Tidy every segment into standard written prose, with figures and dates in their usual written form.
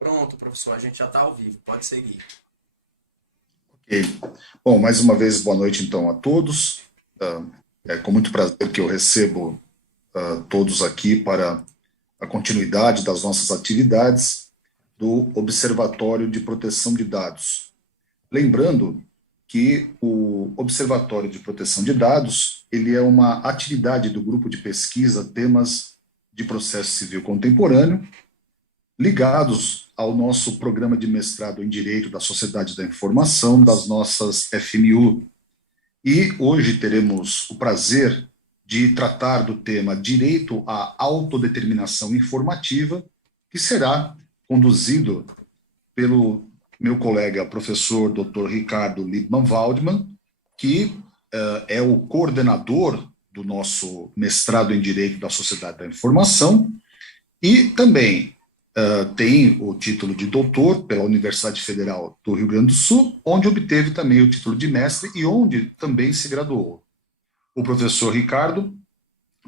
Pronto, professor, a gente já está ao vivo, pode seguir. Ok. Bom, mais uma vez, boa noite então a todos. Ah, É com muito prazer que eu recebo todos aqui para a continuidade das nossas atividades do Observatório de Proteção de Dados. Lembrando que o Observatório de Proteção de Dados, ele é uma atividade do grupo de pesquisa Temas de Processo Civil Contemporâneo, ligados ao nosso programa de mestrado em Direito da Sociedade da Informação, das nossas FMU. E hoje teremos o prazer de tratar do tema Direito à Autodeterminação Informativa, que será conduzido pelo meu colega professor Dr. Ricardo Liebmann Waldmann, que é o coordenador do nosso mestrado em Direito da Sociedade da Informação e também tem o título de doutor pela Universidade Federal do Rio Grande do Sul, onde obteve também o título de mestre e onde também se graduou. O professor Ricardo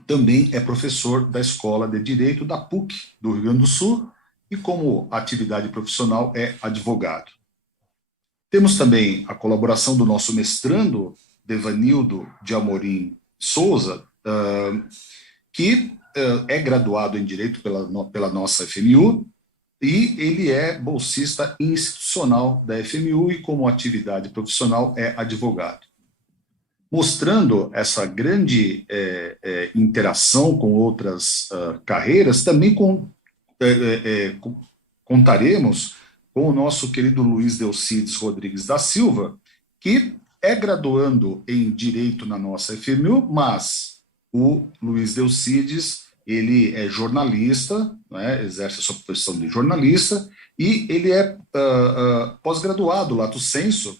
também é professor da Escola de Direito da PUC do Rio Grande do Sul e, como atividade profissional, é advogado. Temos também a colaboração do nosso mestrando, Devanildo de Amorim Souza, que é graduado em Direito pela nossa FMU, e ele é bolsista institucional da FMU e, como atividade profissional, é advogado. Mostrando essa grande interação com outras carreiras, também contaremos com o nosso querido Luiz Delcides Rodrigues da Silva, que é graduando em Direito na nossa FMU, mas o Luiz Delcides, ele é jornalista, né, exerce a sua profissão de jornalista, e ele é pós-graduado, lato sensu,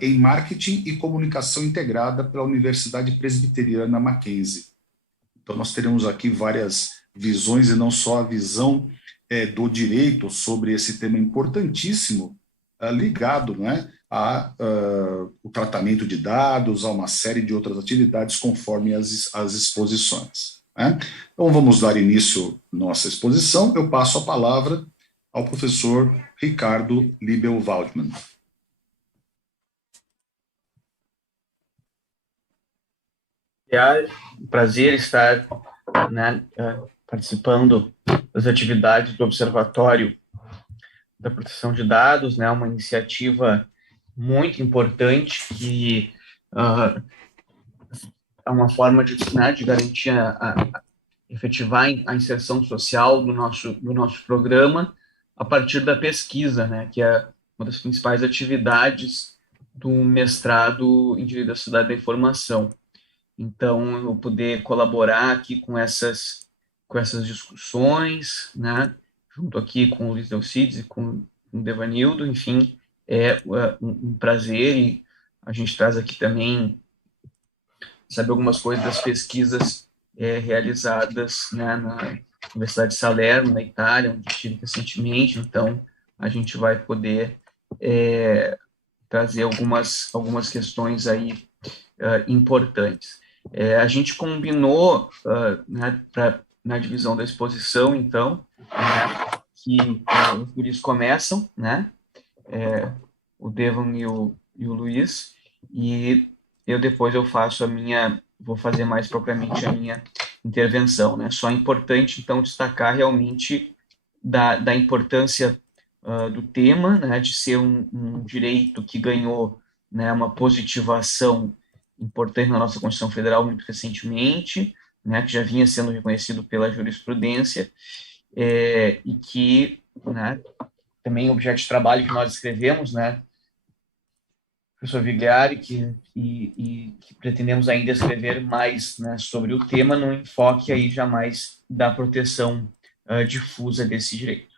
em Marketing e Comunicação Integrada pela Universidade Presbiteriana Mackenzie. Então, nós teremos aqui várias visões e não só a visão do direito sobre esse tema importantíssimo, ligado, né, o tratamento de dados, a uma série de outras atividades conforme as exposições. Né? Então, vamos dar início à nossa exposição. Eu passo a palavra ao professor Ricardo Liebel Waldmann. É um prazer estar, né, participando das atividades do Observatório da Proteção de Dados, né, uma iniciativa muito importante que é uma forma de, né, de garantir efetivar a inserção social do nosso programa a partir da pesquisa, né, que é uma das principais atividades do mestrado em Direito da Sociedade da Informação. Então, eu poder colaborar aqui com essas discussões, né, junto aqui com o Luiz Delcides e com o Devanildo, enfim, é um prazer, e a gente traz aqui também, sabe, algumas coisas das pesquisas realizadas, né, na Universidade de Salerno, na Itália, onde estive recentemente. Então, a gente vai poder trazer algumas questões aí importantes. A gente combinou, né, na divisão da exposição, então, que os guris começam, né, o Devon e o Luiz, e depois eu vou fazer mais propriamente a minha intervenção, né. Só é importante, então, destacar realmente da importância do tema, né, de ser um direito que ganhou, né, uma positivação importante na nossa Constituição Federal muito recentemente, né, que já vinha sendo reconhecido pela jurisprudência, e que, né, também objeto de trabalho que nós escrevemos, né, professor Vigliari, que pretendemos ainda escrever mais, né, sobre o tema, no enfoque aí jamais da proteção difusa desse direito.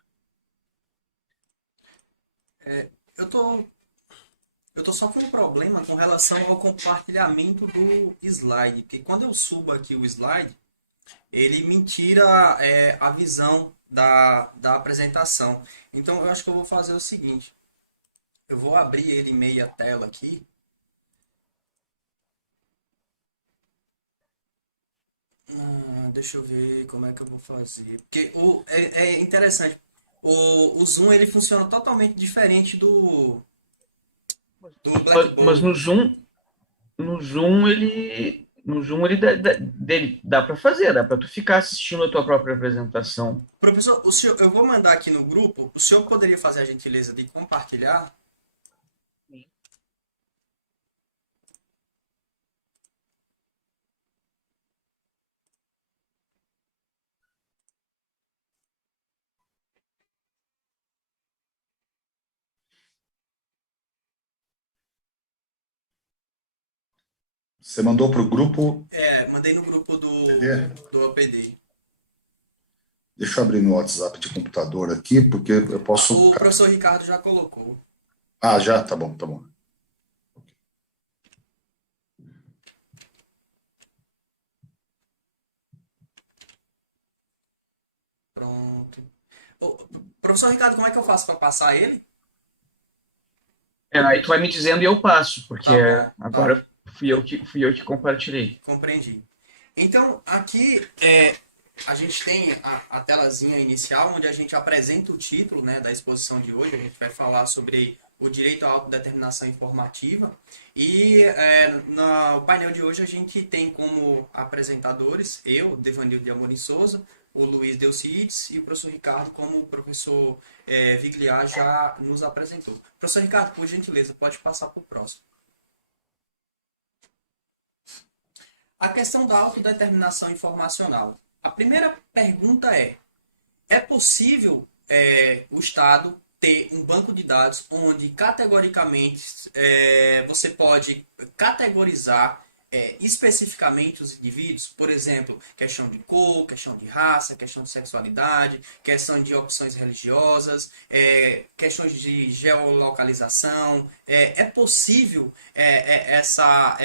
Eu tô, eu tô só com um problema com relação ao compartilhamento do slide, porque quando eu subo aqui o slide, ele me tira a visão da apresentação. Então eu acho que eu vou fazer o seguinte, eu vou abrir ele em meia tela aqui. Deixa eu ver como é que eu vou fazer. Porque é interessante. O Zoom ele funciona totalmente diferente do Mas Blackboard. no Zoom ele dá para fazer, dá para tu ficar assistindo a tua própria apresentação. Professor, o senhor, eu vou mandar aqui no grupo. O senhor poderia fazer a gentileza de compartilhar? Você mandou para o grupo Mandei no grupo PD? do OPD. Deixa eu abrir meu WhatsApp de computador aqui, porque eu posso. O professor Ricardo já colocou. Ah, já? Tá bom, tá bom. Pronto. Ô, professor Ricardo, como é que eu faço para passar ele? Aí tu vai me dizendo e eu passo, porque Tá bom, tá. agora fui eu que compartilhei. Compreendi. Então, aqui a gente tem a telazinha inicial, onde a gente apresenta o título, né, da exposição de hoje. A gente vai falar sobre o direito à autodeterminação informativa. E no painel de hoje a gente tem como apresentadores eu, Devanildo de Amorim Souza, o Luiz Delcides e o professor Ricardo, como o professor Vigliar já nos apresentou. Professor Ricardo, por gentileza, pode passar para o próximo. A questão da autodeterminação informacional. A primeira pergunta é possível o Estado ter um banco de dados onde categoricamente você pode categorizar especificamente os indivíduos, por exemplo, questão de cor, questão de raça, questão de sexualidade, questão de opções religiosas, questões de geolocalização. É possível essa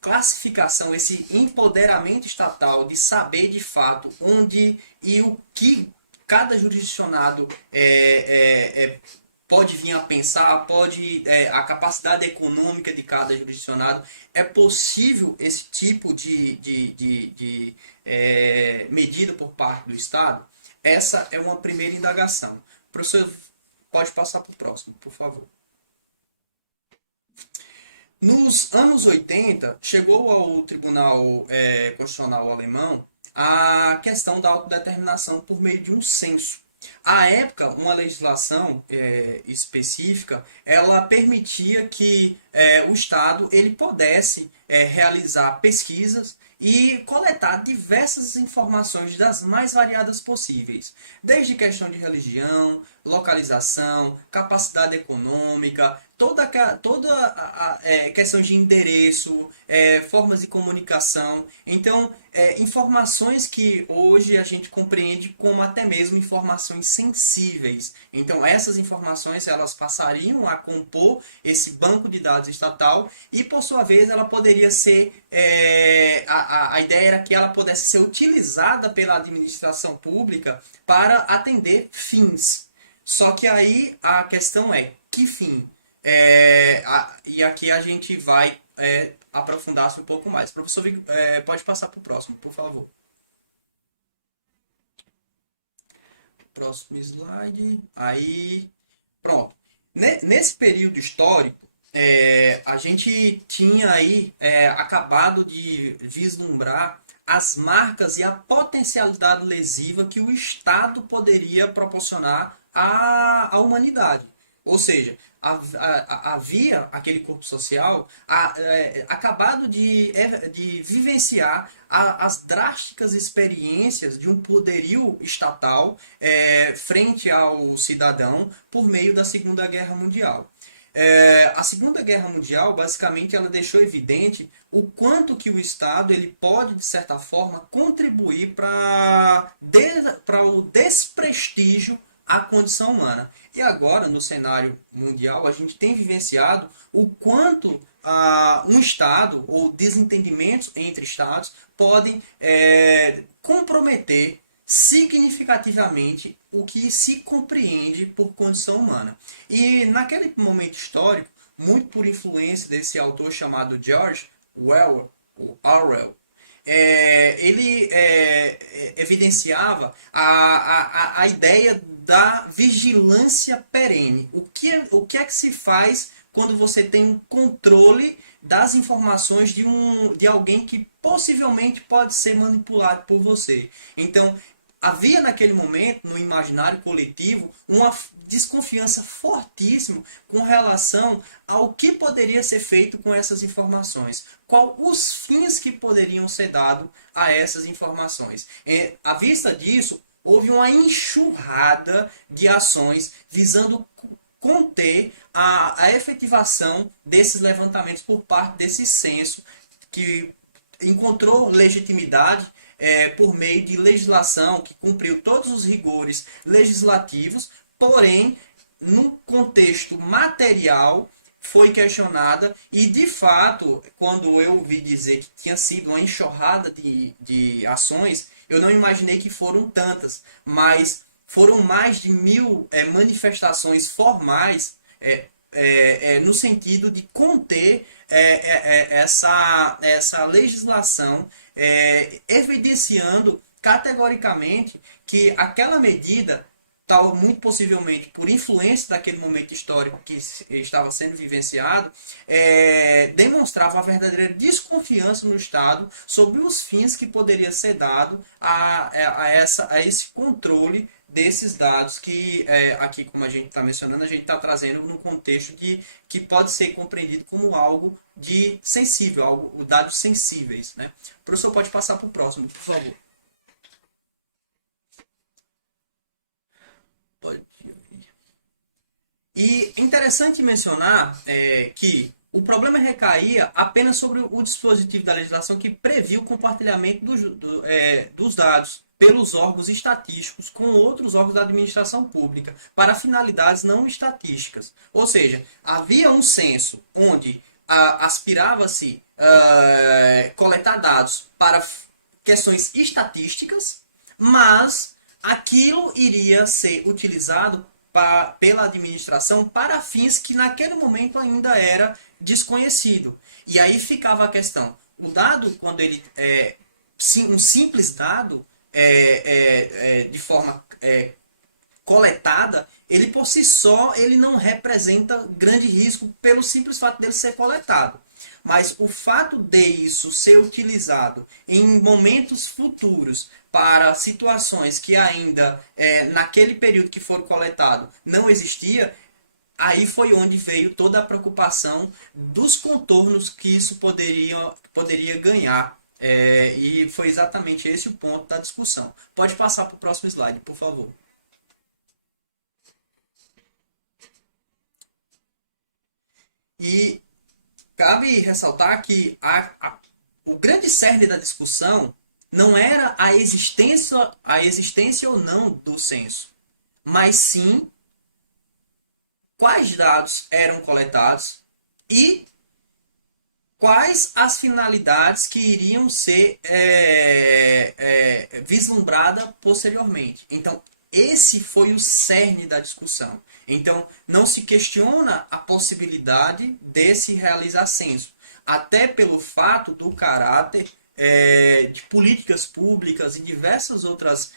classificação, esse empoderamento estatal de saber de fato onde e o que cada jurisdicionado pode vir a pensar, a capacidade econômica de cada jurisdicionado. É possível esse tipo de medida por parte do Estado? Essa é uma primeira indagação. Professor, pode passar para o próximo, por favor. Nos anos 80, chegou ao Tribunal Constitucional Alemão a questão da autodeterminação por meio de um censo. À época, uma legislação específica, ela permitia que o Estado ele pudesse realizar pesquisas e coletar diversas informações das mais variadas possíveis, desde questão de religião, localização, capacidade econômica, toda questão de endereço, formas de comunicação. Então, informações que hoje a gente compreende como até mesmo informações sensíveis. Então, essas informações elas passariam a compor esse banco de dados estatal e, por sua vez, ela poderia ser a ideia era que ela pudesse ser utilizada pela administração pública para atender fins. Só que aí a questão é, que fim? E aqui a gente vai aprofundar-se um pouco mais. Professor, pode passar para o próximo, por favor. Próximo slide. Aí, pronto. Nesse período histórico, a gente tinha aí acabado de vislumbrar as marcas e a potencialidade lesiva que o Estado poderia proporcionar à humanidade. Ou seja, havia aquele corpo social acabado de vivenciar as drásticas experiências de um poderio estatal frente ao cidadão por meio da Segunda Guerra Mundial. A Segunda Guerra Mundial, basicamente, ela deixou evidente o quanto que o Estado ele pode, de certa forma, contribuir para o desprestígio à condição humana. E agora, no cenário mundial, a gente tem vivenciado o quanto um Estado ou desentendimentos entre Estados podem comprometer significativamente o que se compreende por condição humana. E naquele momento histórico, muito por influência desse autor chamado George Orwell, ele evidenciava a ideia da vigilância perene. O que é que se faz quando você tem um controle das informações de alguém que possivelmente pode ser manipulado por você? Então, havia naquele momento, no imaginário coletivo, uma desconfiança fortíssima com relação ao que poderia ser feito com essas informações. Qual os fins que poderiam ser dados a essas informações. À vista disso, houve uma enxurrada de ações visando conter a efetivação desses levantamentos por parte desse censo, que encontrou legitimidade por meio de legislação que cumpriu todos os rigores legislativos, porém, no contexto material, foi questionada e, de fato, quando eu ouvi dizer que tinha sido uma enxurrada de ações, eu não imaginei que foram tantas, mas foram mais de 1000 manifestações formais no sentido de conter essa legislação, evidenciando categoricamente que aquela medida, tal, muito possivelmente por influência daquele momento histórico que estava sendo vivenciado, demonstrava a verdadeira desconfiança no Estado sobre os fins que poderia ser dado a esse controle desses dados que, aqui, como a gente está mencionando, a gente está trazendo no contexto de que pode ser compreendido como algo de sensível, dados sensíveis, né? O professor pode passar para o próximo, por favor. E interessante mencionar que o problema recaía apenas sobre o dispositivo da legislação que previa o compartilhamento dos dados pelos órgãos estatísticos com outros órgãos da administração pública para finalidades não estatísticas. Ou seja, havia um censo onde aspirava-se coletar dados para questões estatísticas, mas aquilo iria ser utilizado pela administração para fins que naquele momento ainda era desconhecido. E aí ficava a questão, o dado, quando ele um simples dado de forma coletada, ele por si só ele não representa grande risco pelo simples fato dele ser coletado. Mas o fato de isso ser utilizado em momentos futuros para situações que ainda, naquele período que foram coletados, não existia, aí foi onde veio toda a preocupação dos contornos que isso poderia ganhar. E foi exatamente esse o ponto da discussão. Pode passar para o próximo slide, por favor. E cabe ressaltar que o grande cerne da discussão não era a existência ou não do censo, mas sim quais dados eram coletados e quais as finalidades que iriam ser vislumbradas posteriormente. Então, esse foi o cerne da discussão. Então, não se questiona a possibilidade de se realizar censo, até pelo fato do caráter de políticas públicas e diversos outros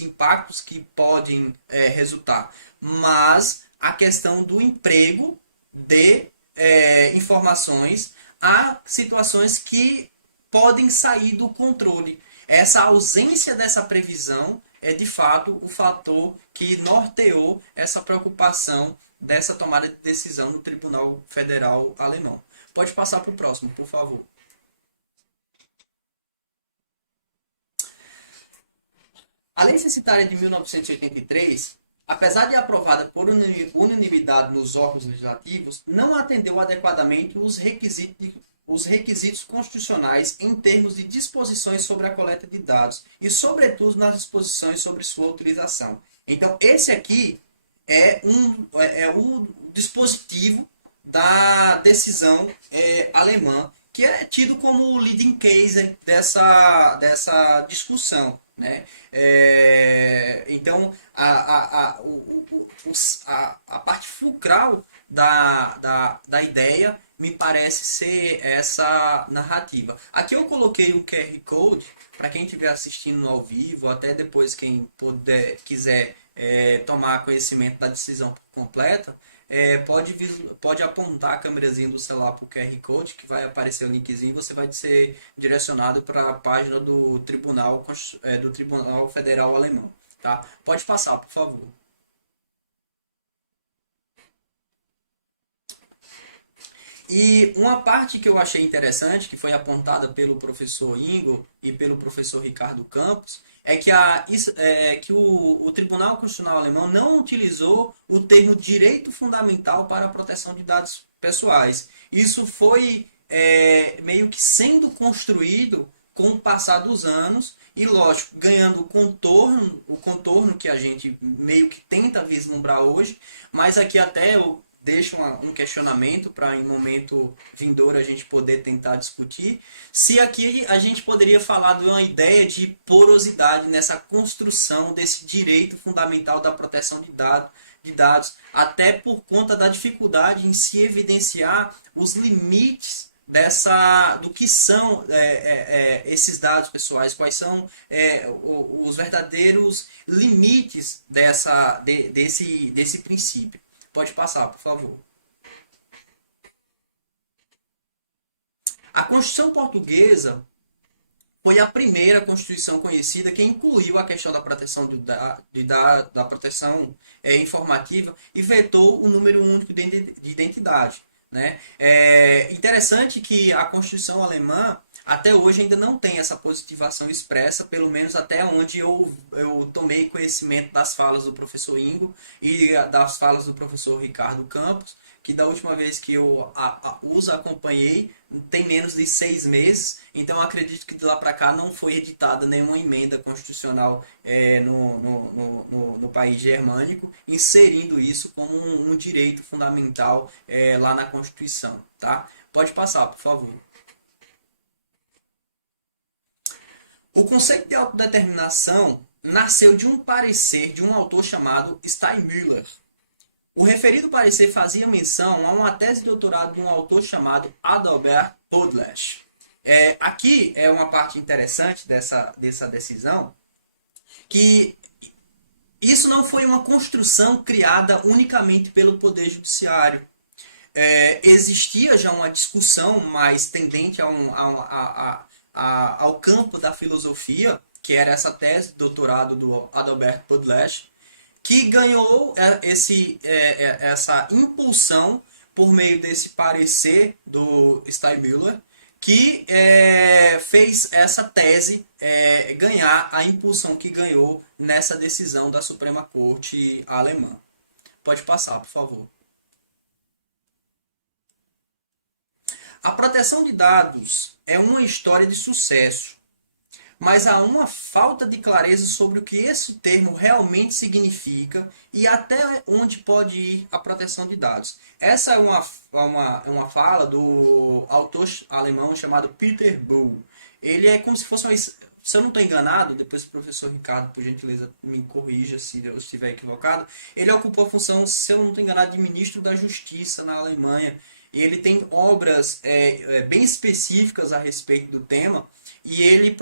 impactos que podem resultar. Mas a questão do emprego de informações a situações que podem sair do controle. Essa ausência dessa previsão é de fato o fator que norteou essa preocupação dessa tomada de decisão do Tribunal Federal Alemão. Pode passar para o próximo, por favor. A Lei Censitária de 1983, apesar de aprovada por unanimidade nos órgãos legislativos, não atendeu adequadamente os requisitos constitucionais em termos de disposições sobre a coleta de dados e, sobretudo, nas disposições sobre sua utilização. Então, esse aqui é o dispositivo da decisão alemã, que é tido como o leading case dessa discussão. né? Então, a parte fulcral da ideia me parece ser essa narrativa. Aqui eu coloquei o QR Code para quem estiver assistindo ao vivo, até depois quem quiser tomar conhecimento da decisão completa, pode apontar a câmerazinha do celular para o QR Code, que vai aparecer o linkzinho, e você vai ser direcionado para a página do Tribunal Federal Alemão. Tá? Pode passar, por favor. E uma parte que eu achei interessante, que foi apontada pelo professor Ingo e pelo professor Ricardo Campos, é que o Tribunal Constitucional Alemão não utilizou o termo direito fundamental para a proteção de dados pessoais. Isso foi meio que sendo construído com o passar dos anos e, lógico, ganhando o contorno que a gente meio que tenta vislumbrar hoje, mas aqui até eu deixo um questionamento para em momento vindouro a gente poder tentar discutir, se aqui a gente poderia falar de uma ideia de porosidade nessa construção desse direito fundamental da proteção de dados, até por conta da dificuldade em se evidenciar os limites do que são esses dados pessoais, quais são os verdadeiros limites desse princípio. Pode passar, por favor. A Constituição Portuguesa foi a primeira Constituição conhecida que incluiu a questão da proteção da proteção informativa e vetou o número único de identidade. Né? É interessante que a Constituição alemã até hoje ainda não tem essa positivação expressa, pelo menos até onde eu tomei conhecimento das falas do professor Ingo e das falas do professor Ricardo Campos, que da última vez que eu os acompanhei tem menos de 6 meses, então acredito que de lá para cá não foi editada nenhuma emenda constitucional no país germânico, inserindo isso como um direito fundamental lá na Constituição. Tá? Pode passar, por favor. O conceito de autodeterminação nasceu de um parecer de um autor chamado Steinmüller. O referido parecer fazia menção a uma tese de doutorado de um autor chamado Adalbert Podlesch. Aqui é uma parte interessante dessa decisão, que isso não foi uma construção criada unicamente pelo Poder Judiciário. Existia já uma discussão mais tendente ao campo da filosofia, que era essa tese de doutorado do Adalbert Podlesch, que ganhou essa impulsão por meio desse parecer do Steinmüller, que fez essa tese ganhar a impulsão que ganhou nessa decisão da Suprema Corte alemã. Pode passar, por favor. A proteção de dados é uma história de sucesso, mas há uma falta de clareza sobre o que esse termo realmente significa e até onde pode ir a proteção de dados. Essa é uma fala do autor alemão chamado Peter Bull. Ele é como se fosse se eu não estou enganado, depois o professor Ricardo, por gentileza, me corrija se eu estiver equivocado, ele ocupou a função, se eu não estou enganado, de ministro da Justiça na Alemanha. E ele tem obras bem específicas a respeito do tema, e ele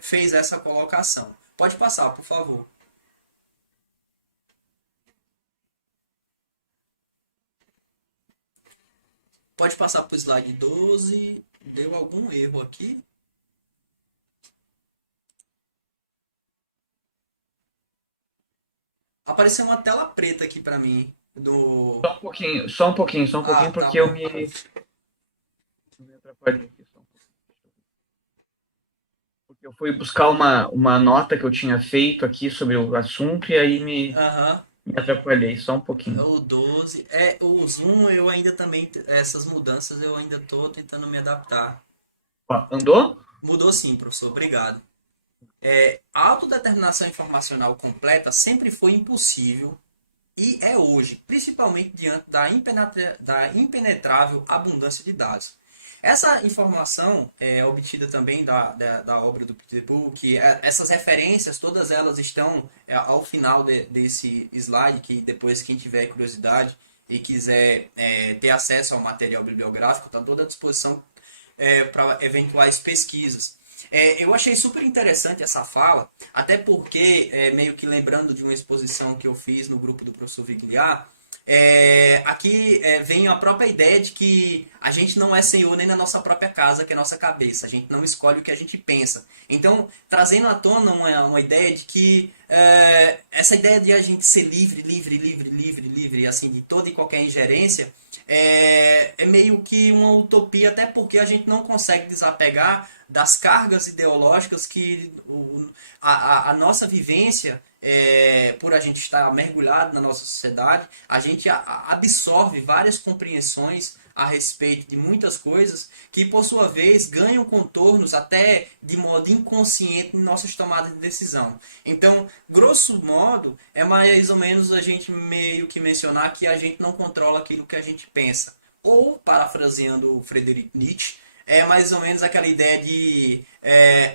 fez essa colocação. Pode passar, por favor. Pode passar para o slide 12. Deu algum erro aqui? Apareceu uma tela preta aqui para mim. Só um pouquinho, porque tá eu me atrapalhei aqui. Porque eu fui buscar uma nota que eu tinha feito aqui sobre o assunto e aí me atrapalhei, só um pouquinho. O 12, o Zoom eu ainda também, essas mudanças eu ainda estou tentando me adaptar. Andou? Mudou sim, professor, obrigado. A autodeterminação informacional completa sempre foi impossível e é hoje, principalmente diante da impenetrável abundância de dados. Essa informação é obtida também da obra do Peter Bull, que essas referências, todas elas estão ao final desse slide, que depois quem tiver curiosidade e quiser ter acesso ao material bibliográfico, está toda à disposição para eventuais pesquisas. Eu achei super interessante essa fala, até porque, meio que lembrando de uma exposição que eu fiz no grupo do professor Vigliar, aqui vem a própria ideia de que a gente não é senhor nem na nossa própria casa, que é a nossa cabeça. A gente não escolhe o que a gente pensa. Então, trazendo à tona uma ideia de que essa ideia de a gente ser livre, assim, de toda e qualquer ingerência, é meio que uma utopia, até porque a gente não consegue desapegar das cargas ideológicas que a nossa vivência, por a gente estar mergulhado na nossa sociedade, a gente absorve várias compreensões a respeito de muitas coisas que, por sua vez, ganham contornos até de modo inconsciente em nossas tomadas de decisão. Então, grosso modo, é mais ou menos a gente meio que mencionar que a gente não controla aquilo que a gente pensa. Ou, parafraseando o Friedrich Nietzsche, é mais ou menos aquela ideia de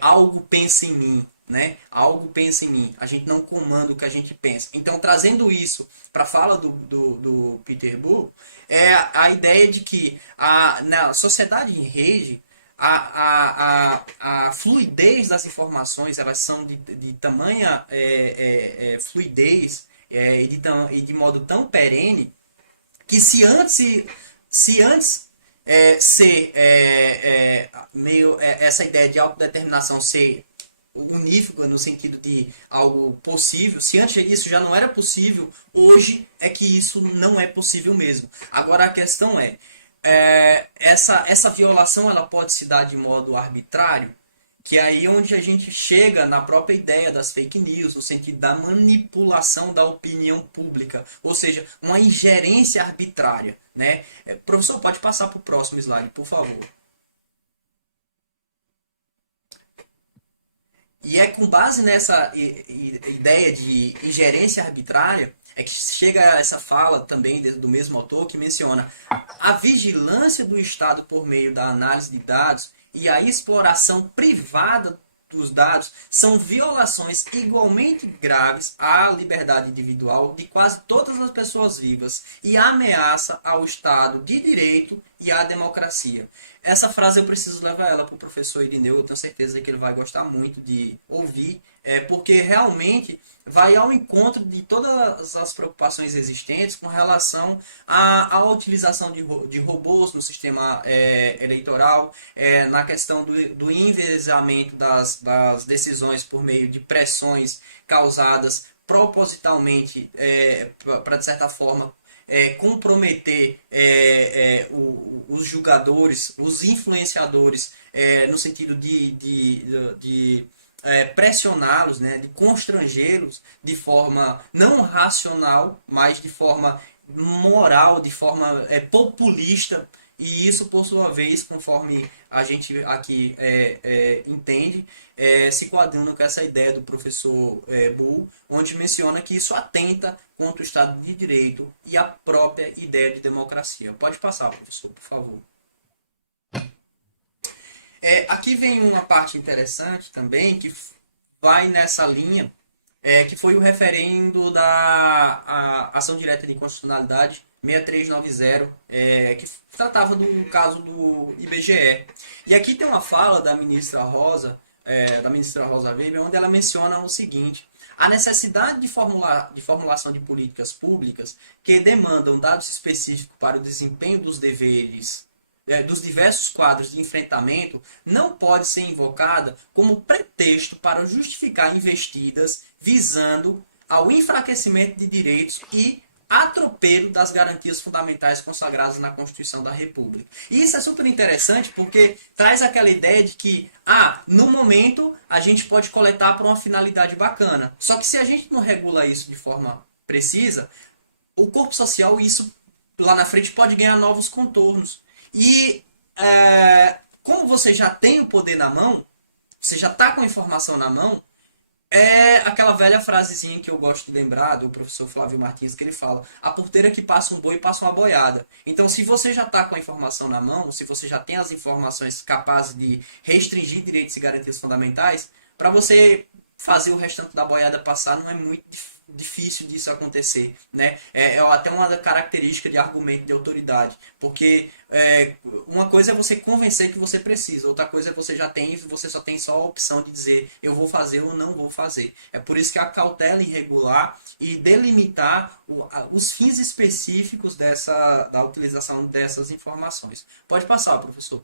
algo pensa em mim, né? Algo pensa em mim. A gente não comanda o que a gente pensa. Então, trazendo isso para a fala do Peter Bull, é a ideia de que na sociedade em rede, a fluidez das informações, elas são de tamanha fluidez e de modo tão perene que se antes essa ideia de autodeterminação ser unívoca no sentido de algo possível, se antes isso já não era possível, hoje é que isso não é possível mesmo. Agora a questão essa violação ela pode se dar de modo arbitrário, que é aí onde a gente chega na própria ideia das fake news, no sentido da manipulação da opinião pública, ou seja, uma ingerência arbitrária, né? Professor, pode passar para o próximo slide, por favor. E é com base nessa ideia de ingerência arbitrária é que chega essa fala também do mesmo autor que menciona a vigilância do Estado por meio da análise de dados e a exploração privada dos dados são violações igualmente graves à liberdade individual de quase todas as pessoas vivas e ameaça ao Estado de Direito e à democracia. Essa frase eu preciso levar ela para o professor Irineu, eu tenho certeza que ele vai gostar muito de ouvir, porque realmente vai ao encontro de todas as preocupações existentes com relação à utilização de robôs no sistema eleitoral, na questão do enviesamento das decisões por meio de pressões causadas propositalmente para, de certa forma, comprometer os julgadores, os influenciadores, no sentido de pressioná-los, né, de constrangê-los de forma não racional, mas de forma moral, de forma populista. E isso, por sua vez, conforme a gente aqui entende, se coaduna com essa ideia do professor Bull, onde menciona que isso atenta contra o Estado de Direito e a própria ideia de democracia. Pode passar, professor, por favor. Aqui vem uma parte interessante também, que vai nessa linha, que foi o referendo da Ação Direta de Inconstitucionalidade 6390, que tratava do caso do IBGE. E aqui tem uma fala da ministra Rosa Weber, onde ela menciona o seguinte: a necessidade de formulação de políticas públicas que demandam dados específicos para o desempenho dos deveres dos diversos quadros de enfrentamento não pode ser invocada como pretexto para justificar investidas visando ao enfraquecimento de direitos e atropelo das garantias fundamentais consagradas na Constituição da República. E isso é super interessante porque traz aquela ideia de que, no momento, a gente pode coletar para uma finalidade bacana. Só que se a gente não regula isso de forma precisa, o corpo social, isso lá na frente, pode ganhar novos contornos. E como você já tem o poder na mão, você já está com a informação na mão, É aquela velha frasezinha que eu gosto de lembrar do professor Flávio Martins, que ele fala: a porteira que passa um boi passa uma boiada. Então, se você já está com a informação na mão, se você já tem as informações capazes de restringir direitos e garantias fundamentais, para você fazer o restante da boiada passar não é muito difícil disso acontecer, né? É até uma característica de argumento de autoridade, porque uma coisa é você convencer que você precisa, outra coisa é você já tem, você só tem só a opção de dizer eu vou fazer ou não vou fazer. É por isso que a cautela em regular e delimitar os fins específicos da utilização dessas informações. Pode passar, professor.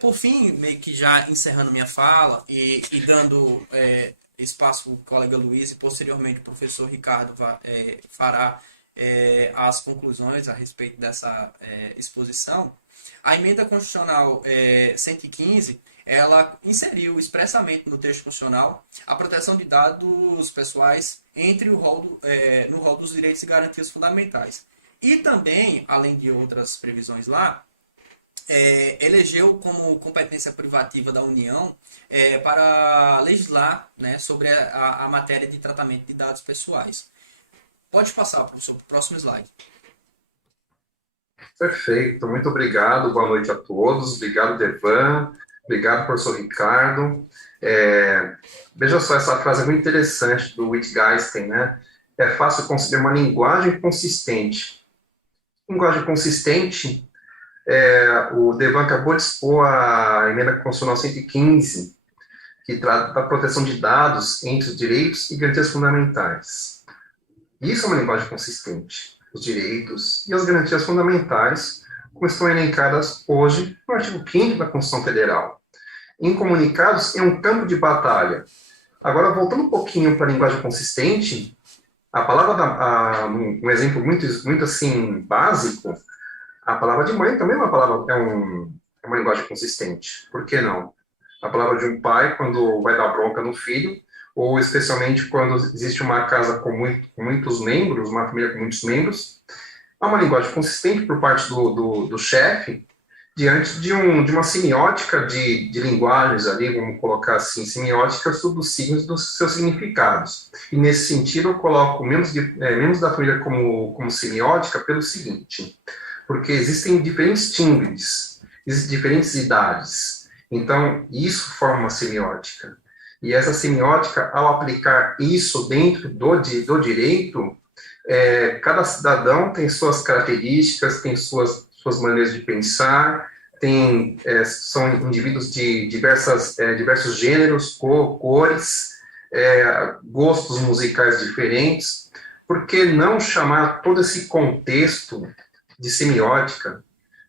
Por fim, meio que já encerrando minha fala e dando espaço para o colega Luiz e posteriormente o professor Ricardo fará as conclusões a respeito dessa exposição, a emenda constitucional 115 ela inseriu expressamente no texto constitucional a proteção de dados pessoais entre no rol dos direitos e garantias fundamentais. E também, além de outras previsões lá, elegeu como competência privativa da União para legislar, né, sobre a matéria de tratamento de dados pessoais. Pode passar, professor, para o próximo slide. Perfeito, muito obrigado, boa noite a todos, obrigado, Devan, obrigado, professor Ricardo. Veja só, essa frase é muito interessante do Wittgenstein, né? É fácil conseguir uma linguagem consistente. Linguagem consistente, o Devan acabou de expor a emenda constitucional 115, que trata da proteção de dados entre os direitos e garantias fundamentais. Isso é uma linguagem consistente. Os direitos e as garantias fundamentais, como estão elencadas hoje no artigo 5º da Constituição Federal. Incomunicados é um campo de batalha. Agora, voltando um pouquinho para a linguagem consistente, a palavra, um exemplo muito assim, básico, a palavra de mãe também é uma palavra, é uma linguagem consistente. Por que não? A palavra de um pai, quando vai dar bronca no filho, ou especialmente quando existe uma casa com muitos membros, uma família com muitos membros, há uma linguagem consistente por parte do chefe, diante de uma semiótica de linguagens ali, vamos colocar assim, semiótica sobre os signos dos seus significados. E nesse sentido, eu coloco membros da família como semiótica pelo seguinte, porque existem diferentes timbres, existem diferentes idades, então isso forma uma semiótica. E essa semiótica, ao aplicar isso dentro do direito, cada cidadão tem suas características, tem suas maneiras de pensar, são indivíduos de diversos gêneros, cores, gostos musicais diferentes. Por que não chamar todo esse contexto de semiótica,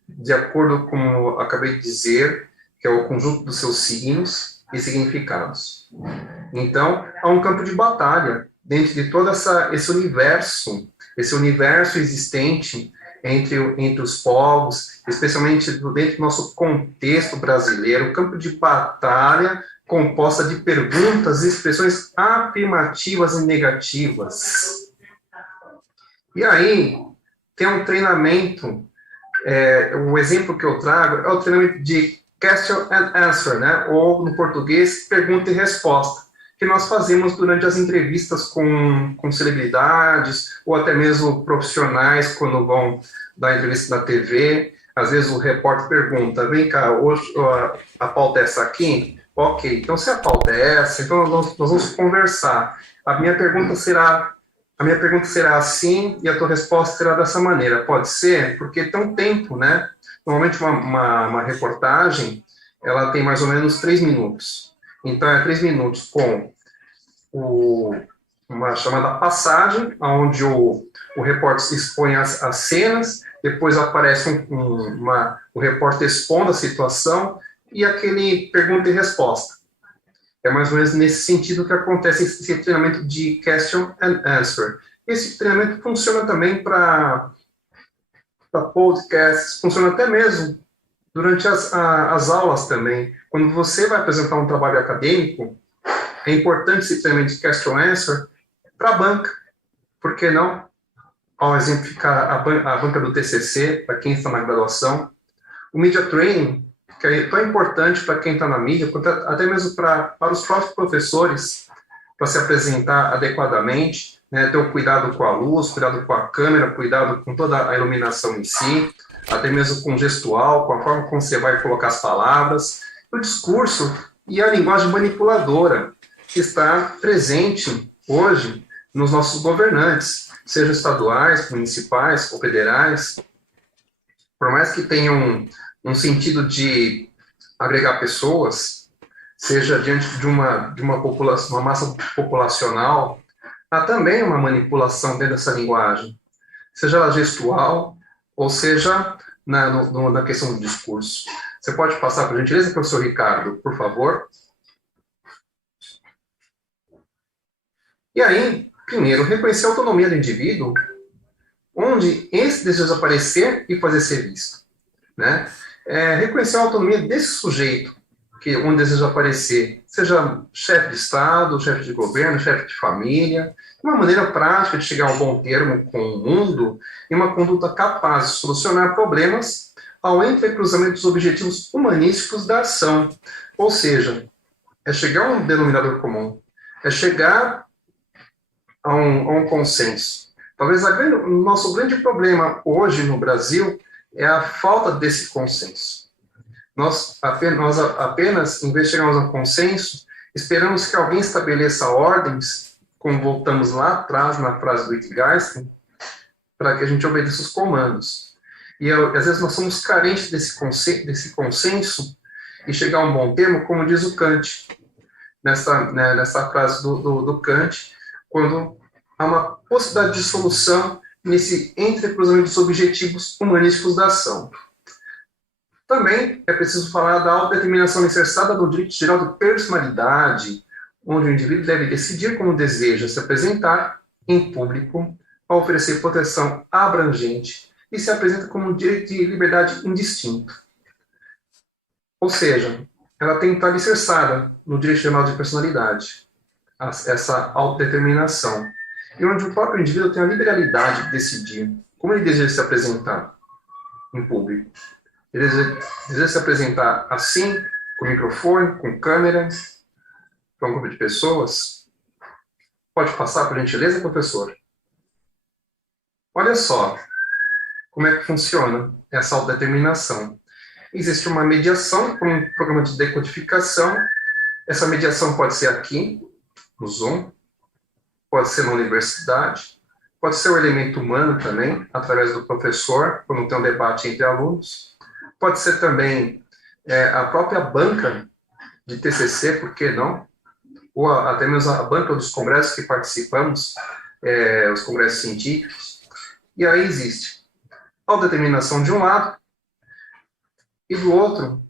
de acordo com eu acabei de dizer, que é o conjunto dos seus signos e significados? Então, há um campo de batalha dentro de todo esse universo existente entre os povos, especialmente dentro do nosso contexto brasileiro, um campo de batalha composta de perguntas e expressões afirmativas e negativas. E aí, tem um treinamento, o exemplo que eu trago é o treinamento de question and answer, né? Ou, no português, pergunta e resposta, que nós fazemos durante as entrevistas com celebridades, ou até mesmo profissionais, quando vão dar entrevista na TV. Às vezes o repórter pergunta, vem cá, hoje a pauta é essa aqui? Ok, então se a pauta é essa, então nós vamos conversar. A minha pergunta será assim, e a tua resposta será dessa maneira. Pode ser? Porque tem um tempo, né? Normalmente uma reportagem, ela tem mais ou menos 3 minutos. Então, é 3 minutos com uma chamada passagem, onde o repórter expõe as cenas, depois aparece o repórter expondo a situação, e aquele pergunta e resposta. É mais ou menos nesse sentido que acontece esse treinamento de question and answer. Esse treinamento funciona também para podcasts, funciona até mesmo durante as aulas também. Quando você vai apresentar um trabalho acadêmico, é importante esse treinamento de question and answer para a banca. Por que não? Ao exemplificar a banca do TCC, para quem está na graduação. O Media Training que é tão importante para quem está na mídia, até mesmo para os próprios professores, para se apresentar adequadamente, né, ter o cuidado com a luz, cuidado com a câmera, cuidado com toda a iluminação em si, até mesmo com o gestual, com a forma como você vai colocar as palavras, o discurso e a linguagem manipuladora que está presente hoje nos nossos governantes, sejam estaduais, municipais ou federais. Por mais que tenham um sentido de agregar pessoas, seja diante de uma população, uma massa populacional, há também uma manipulação dentro dessa linguagem, seja ela gestual ou seja na questão do discurso. Você pode passar, por gentileza, professor Ricardo, por favor? E aí, primeiro, reconhecer a autonomia do indivíduo, onde esse deseja aparecer e fazer ser visto, né? Reconhecer a autonomia desse sujeito, onde deseja aparecer, seja chefe de Estado, chefe de governo, chefe de família, uma maneira prática de chegar a um bom termo com o mundo e uma conduta capaz de solucionar problemas ao entrecruzamento dos objetivos humanísticos da ação. Ou seja, é chegar a um denominador comum, é chegar a um consenso. Talvez o nosso grande problema hoje no Brasil é a falta desse consenso. Nós apenas, em vez de chegarmos a um consenso, esperamos que alguém estabeleça ordens, como voltamos lá atrás na frase do Wittgenstein, para que a gente obedeça os comandos. E às vezes nós somos carentes desse consenso e chegar a um bom termo, como diz o Kant, nessa frase do Kant, quando há uma possibilidade de solução nesse entrecruzamento dos objetivos humanísticos da ação. Também é preciso falar da autodeterminação alicerçada no direito geral de personalidade, onde o indivíduo deve decidir como deseja se apresentar em público, a oferecer proteção abrangente e se apresenta como um direito de liberdade indistinto. Ou seja, ela tem que estar alicerçada no direito geral de personalidade, essa autodeterminação, e onde o próprio indivíduo tem a liberalidade de decidir como ele deseja se apresentar em público. Ele deseja se apresentar assim, com microfone, com câmera, para um grupo de pessoas. Pode passar, por gentileza, professor? Olha só como é que funciona essa autodeterminação. Existe uma mediação com um programa de decodificação. Essa mediação pode ser aqui, no Zoom, pode ser na universidade, pode ser o elemento humano também, através do professor, quando tem um debate entre alunos. Pode ser também a própria banca de TCC, por que não? Ou até mesmo a banca dos congressos que participamos, os congressos científicos. E aí existe a autodeterminação de um lado, e do outro,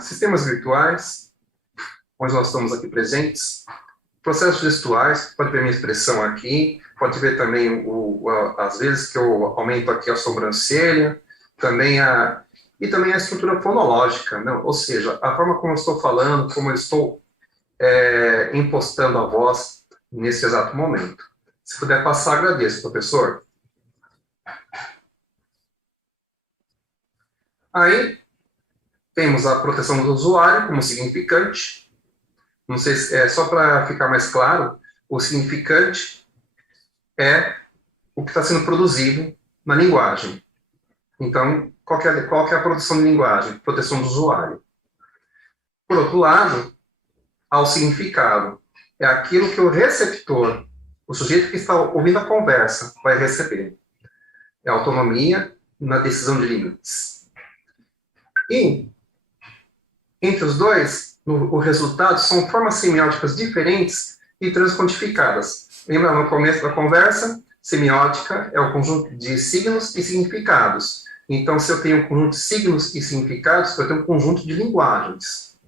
sistemas virtuais, onde nós estamos aqui presentes, processos gestuais, pode ver minha expressão aqui, pode ver também, às vezes, que eu aumento aqui a sobrancelha, também e também a estrutura fonológica, né? Ou seja, a forma como eu estou falando, como eu estou impostando a voz nesse exato momento. Se puder passar, agradeço, professor. Aí, temos a proteção do usuário como significante. Não sei se só para ficar mais claro, o significante é o que está sendo produzido na linguagem. Então, qual que é a produção de linguagem? Proteção do usuário. Por outro lado, há o significado. É aquilo que o receptor, o sujeito que está ouvindo a conversa, vai receber. É a autonomia na decisão de limites. E, entre os dois, o resultado são formas semióticas diferentes e transcodificadas. Lembra no começo da conversa? Semiótica é o conjunto de signos e significados. Então, se eu tenho um conjunto de signos e significados, eu tenho um conjunto de linguagens.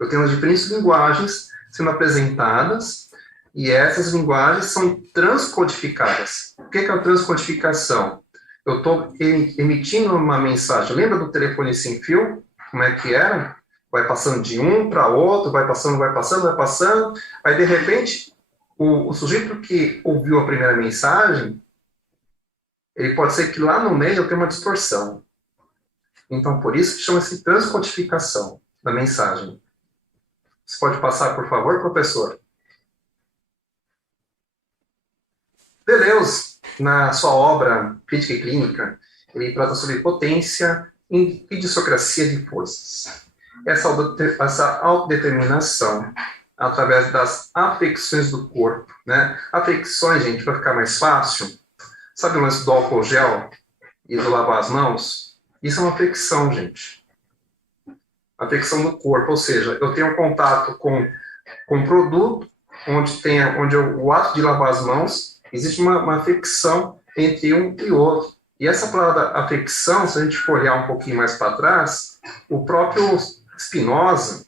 Eu tenho as diferentes linguagens sendo apresentadas, e essas linguagens são transcodificadas. O que é a transcodificação? Eu estou emitindo uma mensagem. Lembra do telefone sem fio? Como é que era? Vai passando de um para outro, vai passando. Aí, de repente, o sujeito que ouviu a primeira mensagem, ele pode ser que lá no meio eu tenha uma distorção. Então, por isso que chama-se transcodificação da mensagem. Você pode passar, por favor, professor? Deleuze, na sua obra Crítica e Clínica, ele trata sobre potência e idiosincrasia de forças. Essa autodeterminação através das afecções do corpo, né? Afecções, gente, para ficar mais fácil, sabe o lance do álcool gel e do lavar as mãos? Isso é uma afecção, gente. Afecção do corpo, ou seja, eu tenho contato com um produto onde o ato de lavar as mãos, existe uma afecção entre um e outro. E essa palavra afecção, se a gente for olhar um pouquinho mais para trás, o próprio Spinoza,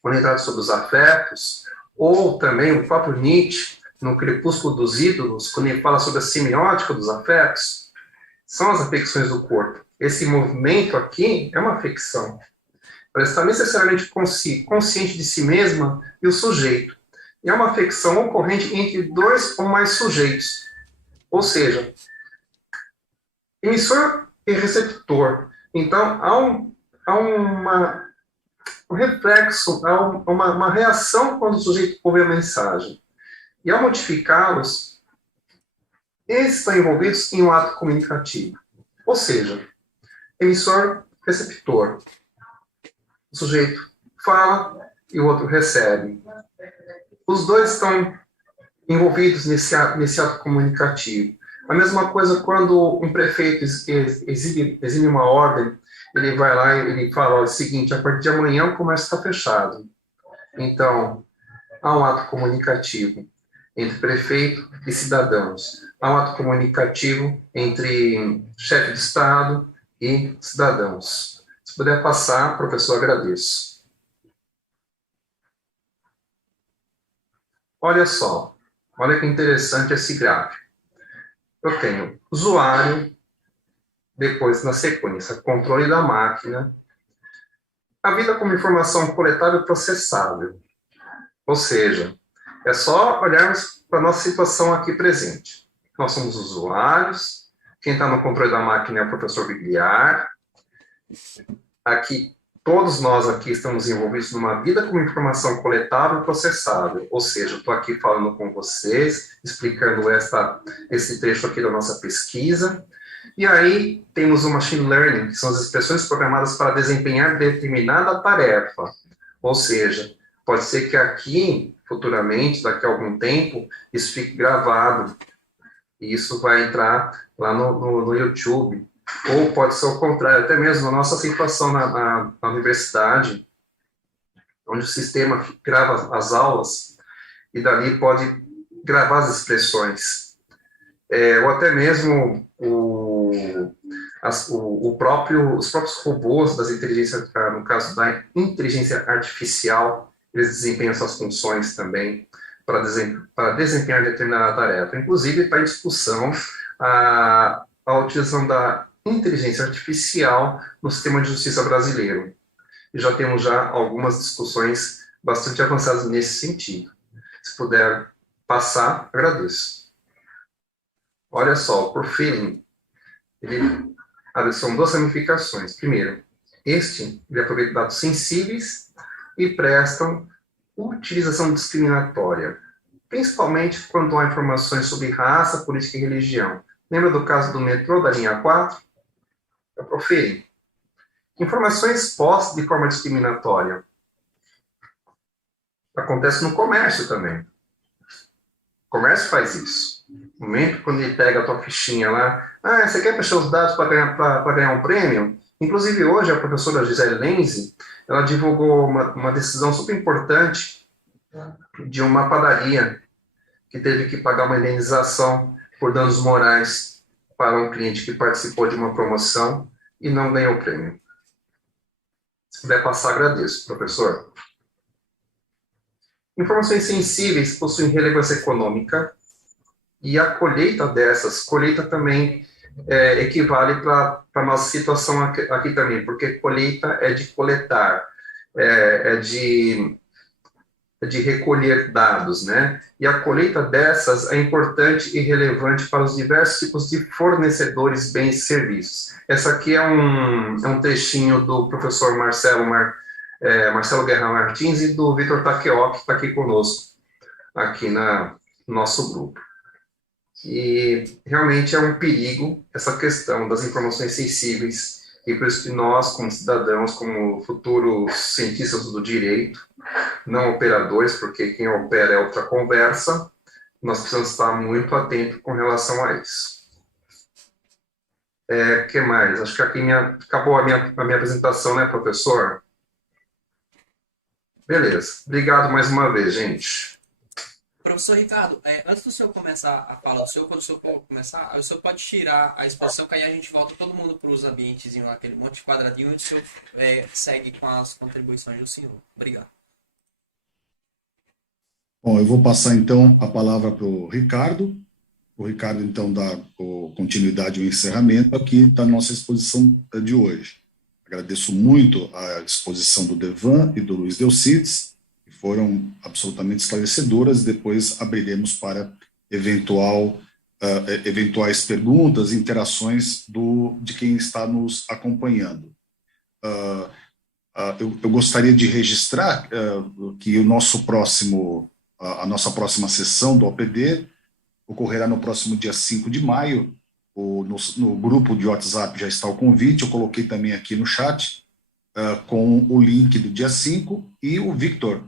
quando ele trata sobre os afetos, ou também o próprio Nietzsche, no Crepúsculo dos Ídolos, quando ele fala sobre a semiótica dos afetos, são as afecções do corpo. Esse movimento aqui é uma afecção. Ela está necessariamente consciente de si mesma e o sujeito. E é uma afecção ocorrente entre dois ou mais sujeitos. Ou seja, emissor e receptor. Então, há um reflexo, há uma reação quando o sujeito ouve a mensagem. E ao modificá-los, eles estão envolvidos em um ato comunicativo. Ou seja, emissor-receptor. O sujeito fala e o outro recebe. Os dois estão envolvidos nesse ato comunicativo. A mesma coisa quando um prefeito exibe uma ordem, ele vai lá e ele fala o seguinte: a partir de amanhã o comércio está fechado. Então, há um ato comunicativo entre prefeito e cidadãos. Há um ato comunicativo entre chefe de Estado e cidadãos. Se puder passar, professor, agradeço. Olha só, olha que interessante esse gráfico. Eu tenho usuário, depois, na sequência, controle da máquina, a vida como informação coletável e processável. Ou seja, é só olharmos para a nossa situação aqui presente. Nós somos usuários, quem está no controle da máquina é o professor Bigliar. Aqui, todos nós aqui estamos envolvidos numa vida como informação coletável e processável. Ou seja, estou aqui falando com vocês, explicando esse trecho aqui da nossa pesquisa. E aí, temos o machine learning, que são as expressões programadas para desempenhar determinada tarefa. Ou seja, pode ser que aqui, futuramente, daqui a algum tempo, isso fique gravado. E isso vai entrar lá no YouTube. Ou pode ser o contrário, até mesmo a nossa situação na universidade, onde o sistema grava as aulas e dali pode gravar as expressões. Ou até mesmo os próprios robôs das inteligências, no caso da inteligência artificial, eles desempenham essas funções também para desempenhar determinada tarefa. Inclusive, está em discussão a utilização da inteligência artificial no sistema de justiça brasileiro. E já temos algumas discussões bastante avançadas nesse sentido. Se puder passar, agradeço. Olha só, o profiling, são duas ramificações. Primeiro, ele aproveita dados sensíveis e prestam utilização discriminatória, principalmente quando há informações sobre raça, política e religião. Lembra do caso do metrô da linha 4? É o profiling. Informações postas de forma discriminatória. Acontece no comércio também. O comércio faz isso. No momento quando ele pega a tua fichinha lá, você quer preencher os dados para ganhar um prêmio? Inclusive hoje a professora Gisele Lenzi, ela divulgou uma decisão super importante de uma padaria que teve que pagar uma indenização por danos morais para um cliente que participou de uma promoção e não ganhou o prêmio. Se puder passar, agradeço, professor. Informações sensíveis possuem relevância econômica e a colheita também equivale para a nossa situação aqui também, porque colheita é de coletar, é de de recolher dados, né? E a colheita dessas é importante e relevante para os diversos tipos de fornecedores, bens e serviços. Essa aqui é um trechinho do professor Marcelo Guerra Martins e do Vitor Takeo, que está aqui conosco, aqui no nosso grupo. E realmente é um perigo essa questão das informações sensíveis, e por isso que nós, como cidadãos, como futuros cientistas do direito, não operadores, porque quem opera é outra conversa, nós precisamos estar muito atentos com relação a isso. Que mais? Acho que aqui acabou a minha apresentação, né, professor? Beleza. Obrigado mais uma vez, gente. Professor Ricardo, antes do senhor começar a fala do senhor, quando o senhor começar, o senhor pode tirar a exposição, que aí a gente volta todo mundo para os ambientes, aquele monte de quadradinho, onde o senhor segue com as contribuições do senhor. Obrigado. Bom, eu vou passar então a palavra para o Ricardo. O Ricardo, então, dá continuidade ao encerramento aqui da nossa exposição de hoje. Agradeço muito a exposição do Devan e do Luiz Delcides, que foram absolutamente esclarecedoras. Depois abriremos para eventuais perguntas e interações de quem está nos acompanhando. Eu gostaria de registrar que a nossa próxima sessão do OPD ocorrerá no próximo dia 5 de maio. No grupo de WhatsApp já está o convite, eu coloquei também aqui no chat, com o link do dia 5, e o Victor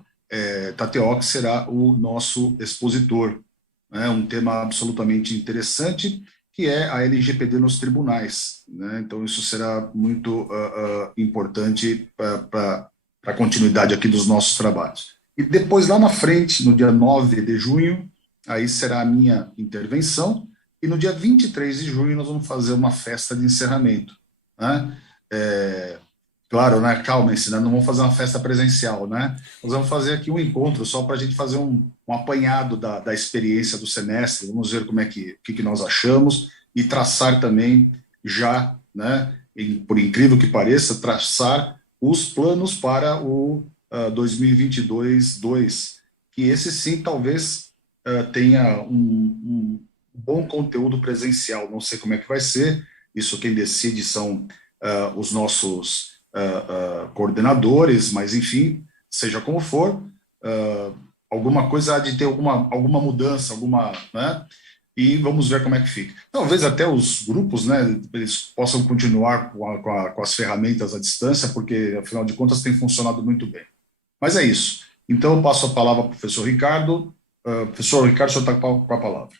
Takeo será o nosso expositor. Um tema absolutamente interessante, que é a LGPD nos tribunais, né? Então isso será muito importante para a continuidade aqui dos nossos trabalhos. E depois, lá na frente, no dia 9 de junho, aí será a minha intervenção, e no dia 23 de junho nós vamos fazer uma festa de encerramento, né? Claro, né, calmem-se, né, não vamos fazer uma festa presencial, né? Nós vamos fazer aqui um encontro só para a gente fazer um apanhado da experiência do semestre, vamos ver como o que nós achamos, e traçar também já, né, por incrível que pareça, traçar os planos para o 2022-2, que esse sim talvez tenha um bom conteúdo presencial. Não sei como é que vai ser, isso quem decide são os nossos coordenadores, mas enfim, seja como for, alguma coisa há de ter alguma mudança, né? E vamos ver como é que fica. Talvez até os grupos, né, eles possam continuar com as ferramentas à distância, porque afinal de contas tem funcionado muito bem. Mas é isso. Então eu passo a palavra para o professor Ricardo. Professor Ricardo, o senhor está com a palavra.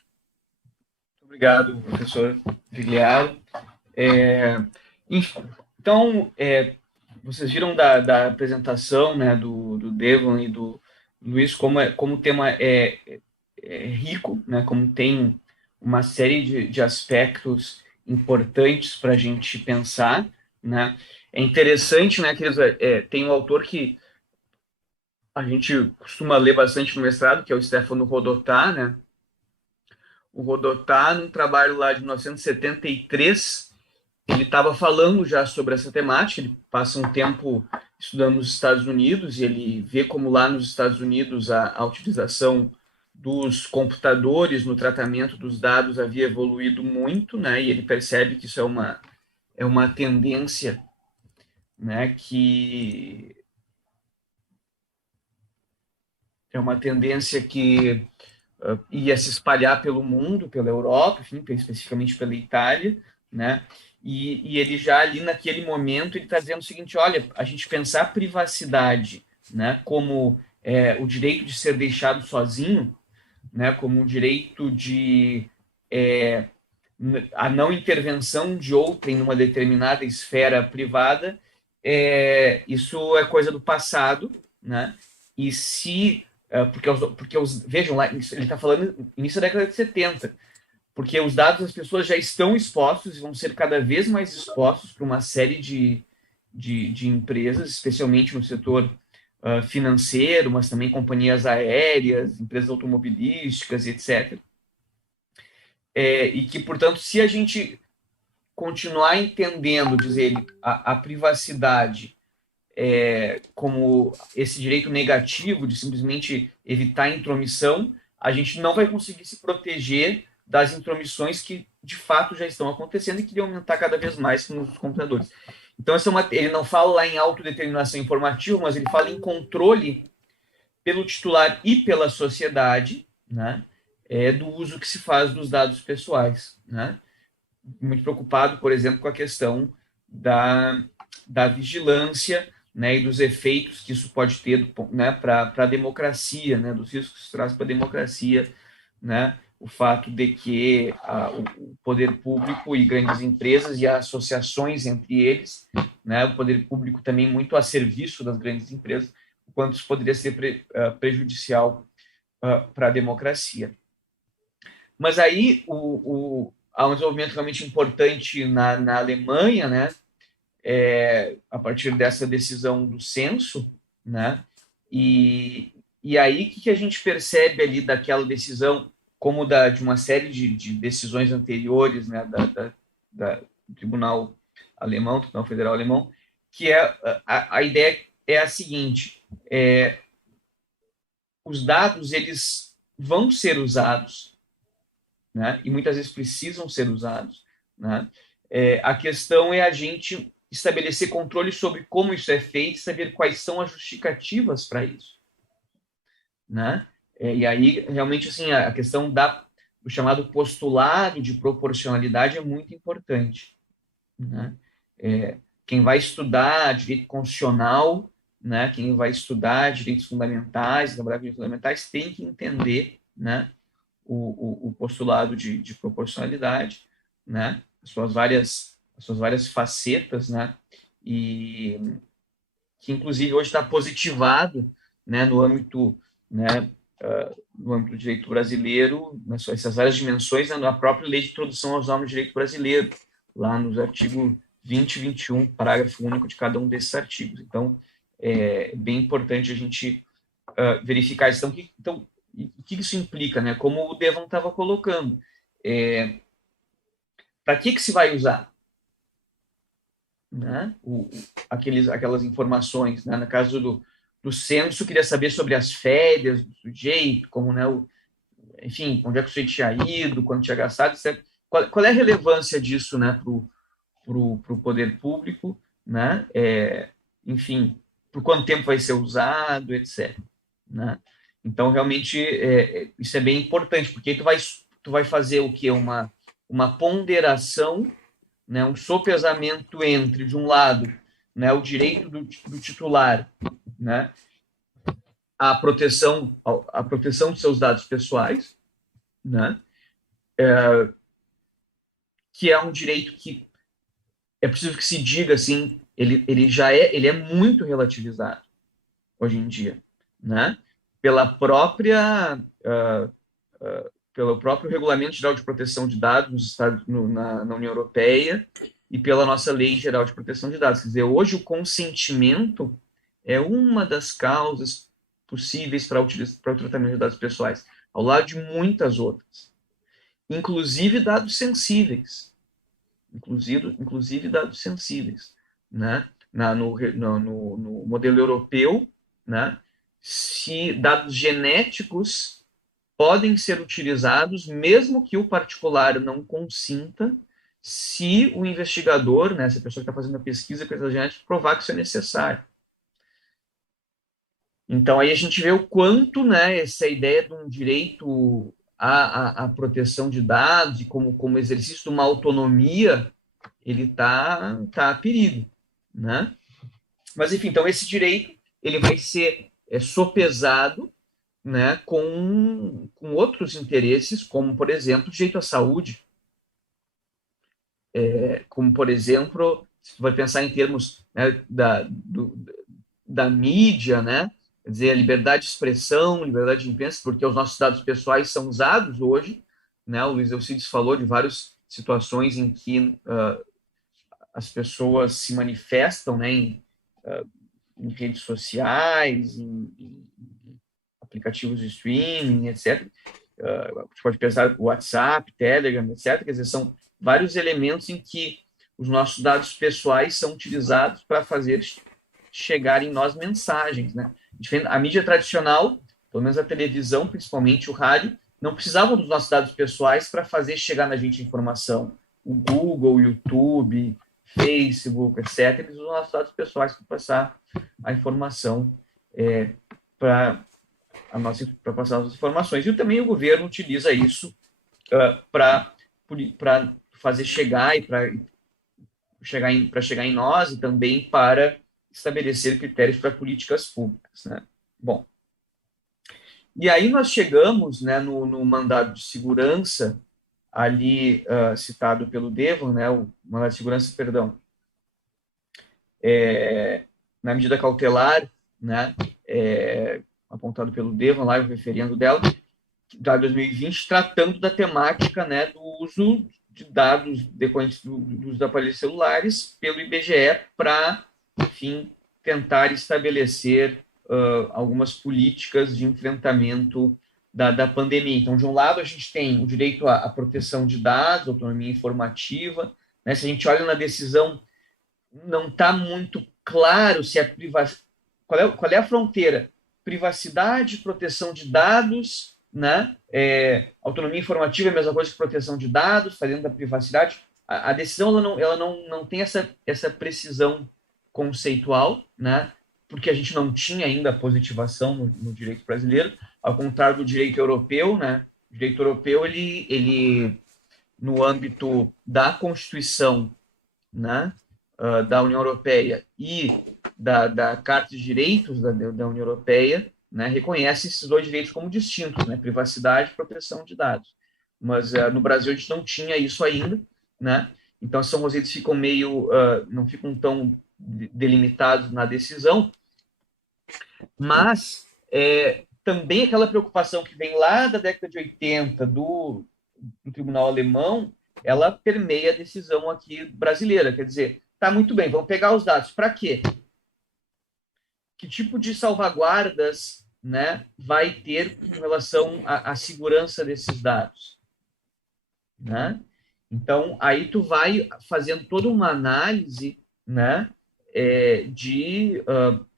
Obrigado, professor Vigliaro. Então, vocês viram da apresentação, né, do Devon e do Luiz, como o tema é rico, né, como tem uma série de aspectos importantes para a gente pensar, né? É interessante, né, que tem um autor que a gente costuma ler bastante no mestrado, que é o Stefano Rodotà, né? O Rodotà, num trabalho lá de 1973, ele estava falando já sobre essa temática. Ele passa um tempo estudando nos Estados Unidos e ele vê como lá nos Estados Unidos a utilização dos computadores no tratamento dos dados havia evoluído muito, né? E ele percebe que isso é uma tendência, né, que ia se espalhar pelo mundo, pela Europa, enfim, especificamente pela Itália, né? E ele já ali naquele momento ele está dizendo o seguinte: olha, a gente pensar a privacidade, né, como o direito de ser deixado sozinho, né, como o direito de a não intervenção de outrem numa determinada esfera privada, isso é coisa do passado, né? E se vejam lá, ele está falando início da década de 70, porque os dados das pessoas já estão expostos e vão ser cada vez mais expostos para uma série de empresas, especialmente no setor financeiro, mas também companhias aéreas, empresas automobilísticas, etc. E que, portanto, se a gente continuar entendendo, dizer ele, a privacidade como esse direito negativo de simplesmente evitar a intromissão, a gente não vai conseguir se proteger das intromissões que, de fato, já estão acontecendo e que vão aumentar cada vez mais nos computadores. Então, ele não fala lá em autodeterminação informativa, mas ele fala em controle pelo titular e pela sociedade, né, do uso que se faz dos dados pessoais, né? Muito preocupado, por exemplo, com a questão da vigilância, né, e dos efeitos que isso pode ter, né, para a democracia, né, dos riscos que isso traz para a democracia, né, o fato de que o poder público e grandes empresas e associações entre eles, né, o poder público também muito a serviço das grandes empresas, o quanto isso poderia ser prejudicial para a democracia. Mas aí há um desenvolvimento realmente importante na Alemanha, né, a partir dessa decisão do censo, né, e aí o que a gente percebe ali daquela decisão, como de uma série de decisões anteriores, né, do Tribunal Alemão, Tribunal Federal Alemão, que a ideia é a seguinte: os dados eles vão ser usados, né, e muitas vezes precisam ser usados, né? A questão é a gente estabelecer controle sobre como isso é feito, saber quais são as justificativas para isso, né? E aí, realmente, assim, a questão do chamado postulado de proporcionalidade é muito importante, né? Quem vai estudar direito constitucional, né, quem vai estudar direitos fundamentais, trabalhar com direitos fundamentais, tem que entender, né, o postulado de proporcionalidade, né, as suas várias facetas, né, e que, inclusive, hoje está positivado, né, no âmbito do direito brasileiro, essas várias dimensões, né, na própria Lei de Introdução aos Normas do Direito Brasileiro, lá nos artigos 20 e 21, parágrafo único de cada um desses artigos. Então, é bem importante a gente verificar isso. Então, o que isso implica, né? Como o Devon estava colocando. Para que se vai usar, né, aquelas informações, né? No caso do censo, queria saber sobre as férias do sujeito, como, né, enfim, onde é que o sujeito tinha ido, quando tinha gastado, etc. Qual é a relevância disso, né, para o poder público, né? Enfim, por quanto tempo vai ser usado, etc. Né? Então, realmente, isso é bem importante, porque tu vai fazer o quê? Uma ponderação, né, um sopesamento entre, de um lado, né, o direito do titular, né, a proteção de seus dados pessoais, né, que é um direito que é preciso que se diga assim, ele é muito relativizado hoje em dia, né, pelo próprio Regulamento Geral de Proteção de Dados nos Estados, na União Europeia e pela nossa Lei Geral de Proteção de Dados. Quer dizer, hoje o consentimento é uma das causas possíveis para o tratamento de dados pessoais, ao lado de muitas outras, inclusive dados sensíveis, né? No modelo europeu, né? Se dados genéticos podem ser utilizados, mesmo que o particular não consinta, se o investigador, né, se a pessoa que está fazendo a pesquisa com essa genética, provar que isso é necessário. Então, aí a gente vê o quanto, né, essa ideia de um direito à proteção de dados, e como exercício de uma autonomia, ele está a perigo, né? Mas, enfim, então esse direito ele vai ser sopesado, né, com outros interesses, como, por exemplo, o direito à saúde, como, por exemplo, se você vai pensar em termos, né, da mídia, né, quer dizer, a liberdade de expressão, liberdade de imprensa, porque os nossos dados pessoais são usados hoje, né, o Luiz Alcides falou de várias situações em que as pessoas se manifestam, né, em redes sociais, em aplicativos de streaming, etc. Você pode pensar WhatsApp, Telegram, etc. Quer dizer, são vários elementos em que os nossos dados pessoais são utilizados para fazer chegar em nós mensagens, né? A mídia tradicional, pelo menos a televisão, principalmente o rádio, não precisavam dos nossos dados pessoais para fazer chegar na gente informação. O Google, o YouTube, Facebook, etc., eles usam os nossos dados pessoais para passar a informação para passar as informações. E também o governo utiliza isso para fazer chegar e para chegar em nós e também para estabelecer critérios para políticas públicas, né? Bom, e aí nós chegamos, né, no mandado de segurança ali citado pelo Devon, né, o mandado de segurança, perdão, na medida cautelar, né, apontado pelo Devon, lá o referendo dela, da 2020, tratando da temática, né, do uso de dados decorrentes do uso de aparelhos celulares pelo IBGE para, enfim, tentar estabelecer algumas políticas de enfrentamento da pandemia. Então, de um lado, a gente tem o direito à proteção de dados, autonomia informativa, né? Se a gente olha na decisão, não está muito claro se qual é a fronteira? Privacidade, proteção de dados, né? Autonomia informativa é a mesma coisa que proteção de dados, fazendo da privacidade. A decisão ela não tem essa precisão conceitual, né? Porque a gente não tinha ainda a positivação no direito brasileiro, ao contrário do direito europeu, né? O direito europeu, ele no âmbito da Constituição, né, da União Europeia e da Carta de Direitos da União Europeia, né, reconhece esses dois direitos como distintos, né, privacidade e proteção de dados. Mas no Brasil a gente não tinha isso ainda, né? Então esses conceitos ficam não ficam tão delimitados na decisão, mas também aquela preocupação que vem lá da década de 80 do Tribunal Alemão, ela permeia a decisão aqui brasileira. Quer dizer, tá muito bem, vamos pegar os dados. Para quê? Que tipo de salvaguardas, né, vai ter com relação à segurança desses dados? Né? Então, aí tu vai fazendo toda uma análise, né,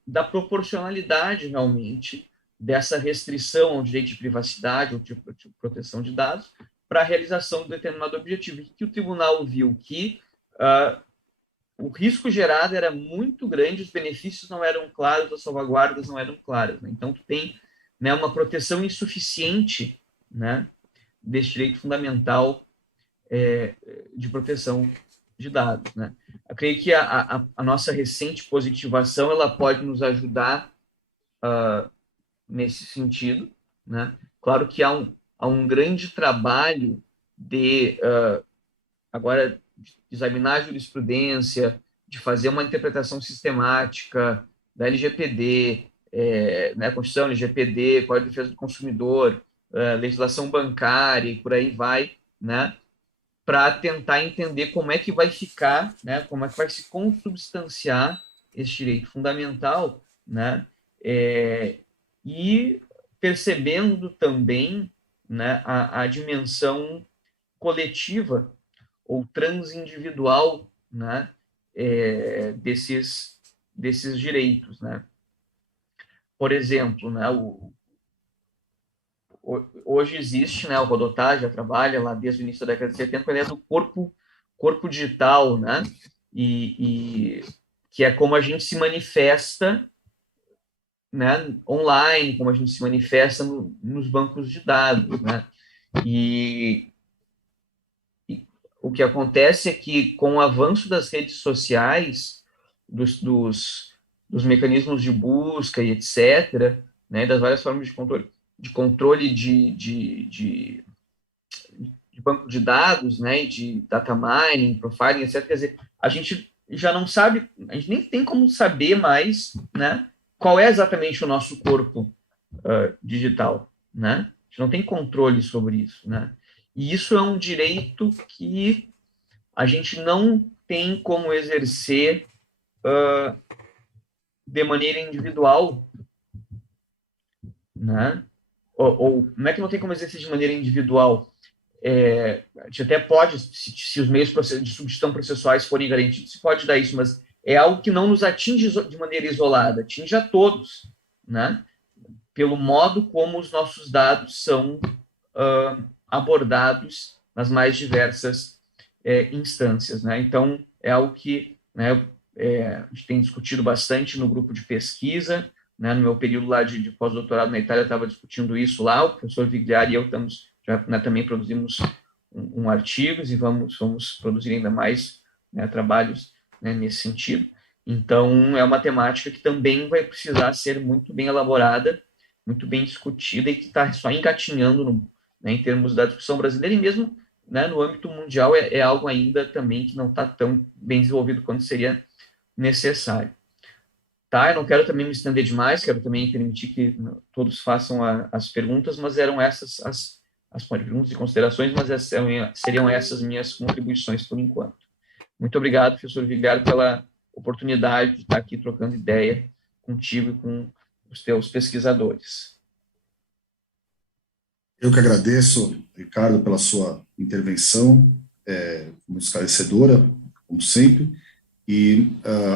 da proporcionalidade realmente dessa restrição ao direito de privacidade ou de proteção de dados para a realização de determinado objetivo. E que o tribunal viu que o risco gerado era muito grande, os benefícios não eram claros, as salvaguardas não eram claras. Né? Então, tu tem, né, uma proteção insuficiente, né, desse direito fundamental de proteção de dados. Né? Eu creio que a nossa recente positivação ela pode nos ajudar nesse sentido. Né? Claro que há um grande trabalho de agora examinar a jurisprudência, de fazer uma interpretação sistemática da LGPD, né, Constituição, LGPD, Código de Defesa do Consumidor, legislação bancária e por aí vai, né, para tentar entender como é que vai ficar, né, como é que vai se consubstanciar esse direito fundamental, né, e percebendo também, né, a dimensão coletiva ou transindividual, né, desses direitos. Né? Por exemplo, né, hoje existe, né, o Rodotá já trabalha lá desde o início da década de 70, ele é do corpo digital, né, e que é como a gente se manifesta, né, online, como a gente se manifesta nos bancos de dados. Né? E o que acontece é que, com o avanço das redes sociais, dos mecanismos de busca e etc., né, das várias formas de controle de banco de dados, né, de data mining, profiling, etc., quer dizer, a gente já não sabe, a gente nem tem como saber mais, né, qual é exatamente o nosso corpo digital. Né? A gente não tem controle sobre isso. Né? E isso é um direito que a gente não tem como exercer de maneira individual. Né? Ou não é que não tem como exercer de maneira individual. A gente até pode, se os meios de substituição processuais forem garantidos, se pode dar isso, mas é algo que não nos atinge de maneira isolada, atinge a todos, né? Pelo modo como os nossos dados são abordados nas mais diversas instâncias, né? Então, é algo que, né, a gente tem discutido bastante no grupo de pesquisa, né? No meu período lá de pós-doutorado na Itália, estava discutindo isso lá, o professor Vigliari e eu também produzimos um artigo e vamos produzir ainda mais, né, trabalhos, né, nesse sentido. Então, é uma temática que também vai precisar ser muito bem elaborada, muito bem discutida e que está só engatinhando né, em termos da discussão brasileira e mesmo, né, no âmbito mundial é algo ainda também que não está tão bem desenvolvido quanto seria necessário. Tá, eu não quero também me estender demais, quero também permitir que todos façam as perguntas, mas eram essas as perguntas e considerações, mas seriam essas minhas contribuições por enquanto. Muito obrigado, professor Vigliari, pela oportunidade de estar aqui trocando ideia contigo e com os teus pesquisadores. Eu que agradeço, Ricardo, pela sua intervenção, muito esclarecedora, como sempre, e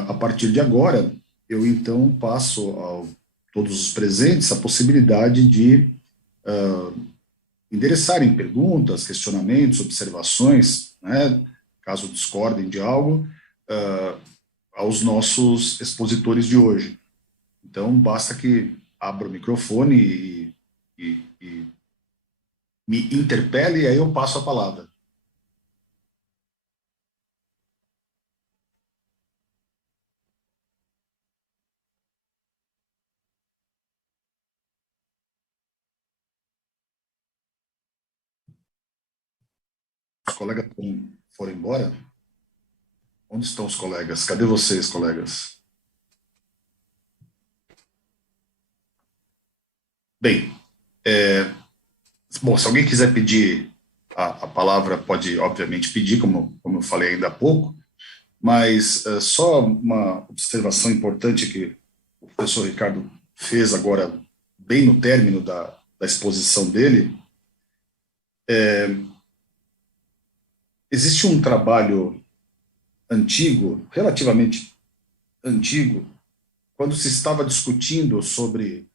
a partir de agora, eu então passo a todos os presentes a possibilidade de endereçarem perguntas, questionamentos, observações, né, caso discordem de algo, aos nossos expositores de hoje. Então, basta que abra o microfone e me interpele, e aí eu passo a palavra. Os colegas foram embora? Onde estão os colegas? Cadê vocês, colegas? Bem, bom, se alguém quiser pedir a palavra, pode, obviamente, pedir, como eu falei ainda há pouco, mas só uma observação importante que o professor Ricardo fez agora, bem no término da exposição dele. Existe um trabalho antigo, relativamente antigo, quando se estava discutindo sobre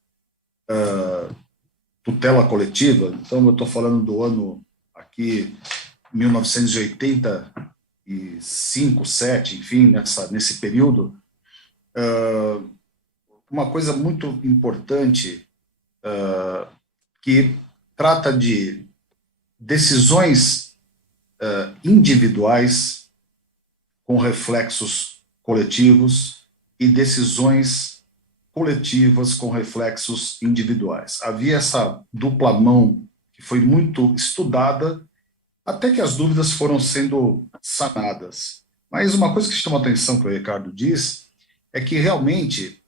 tutela coletiva. Então, eu estou falando do ano aqui, 1985, 7, enfim, nesse período. Uma coisa muito importante que trata de decisões individuais com reflexos coletivos e decisões coletivas com reflexos individuais. Havia essa dupla mão que foi muito estudada, até que as dúvidas foram sendo sanadas. Mas uma coisa que chama a atenção que o Ricardo diz é que realmente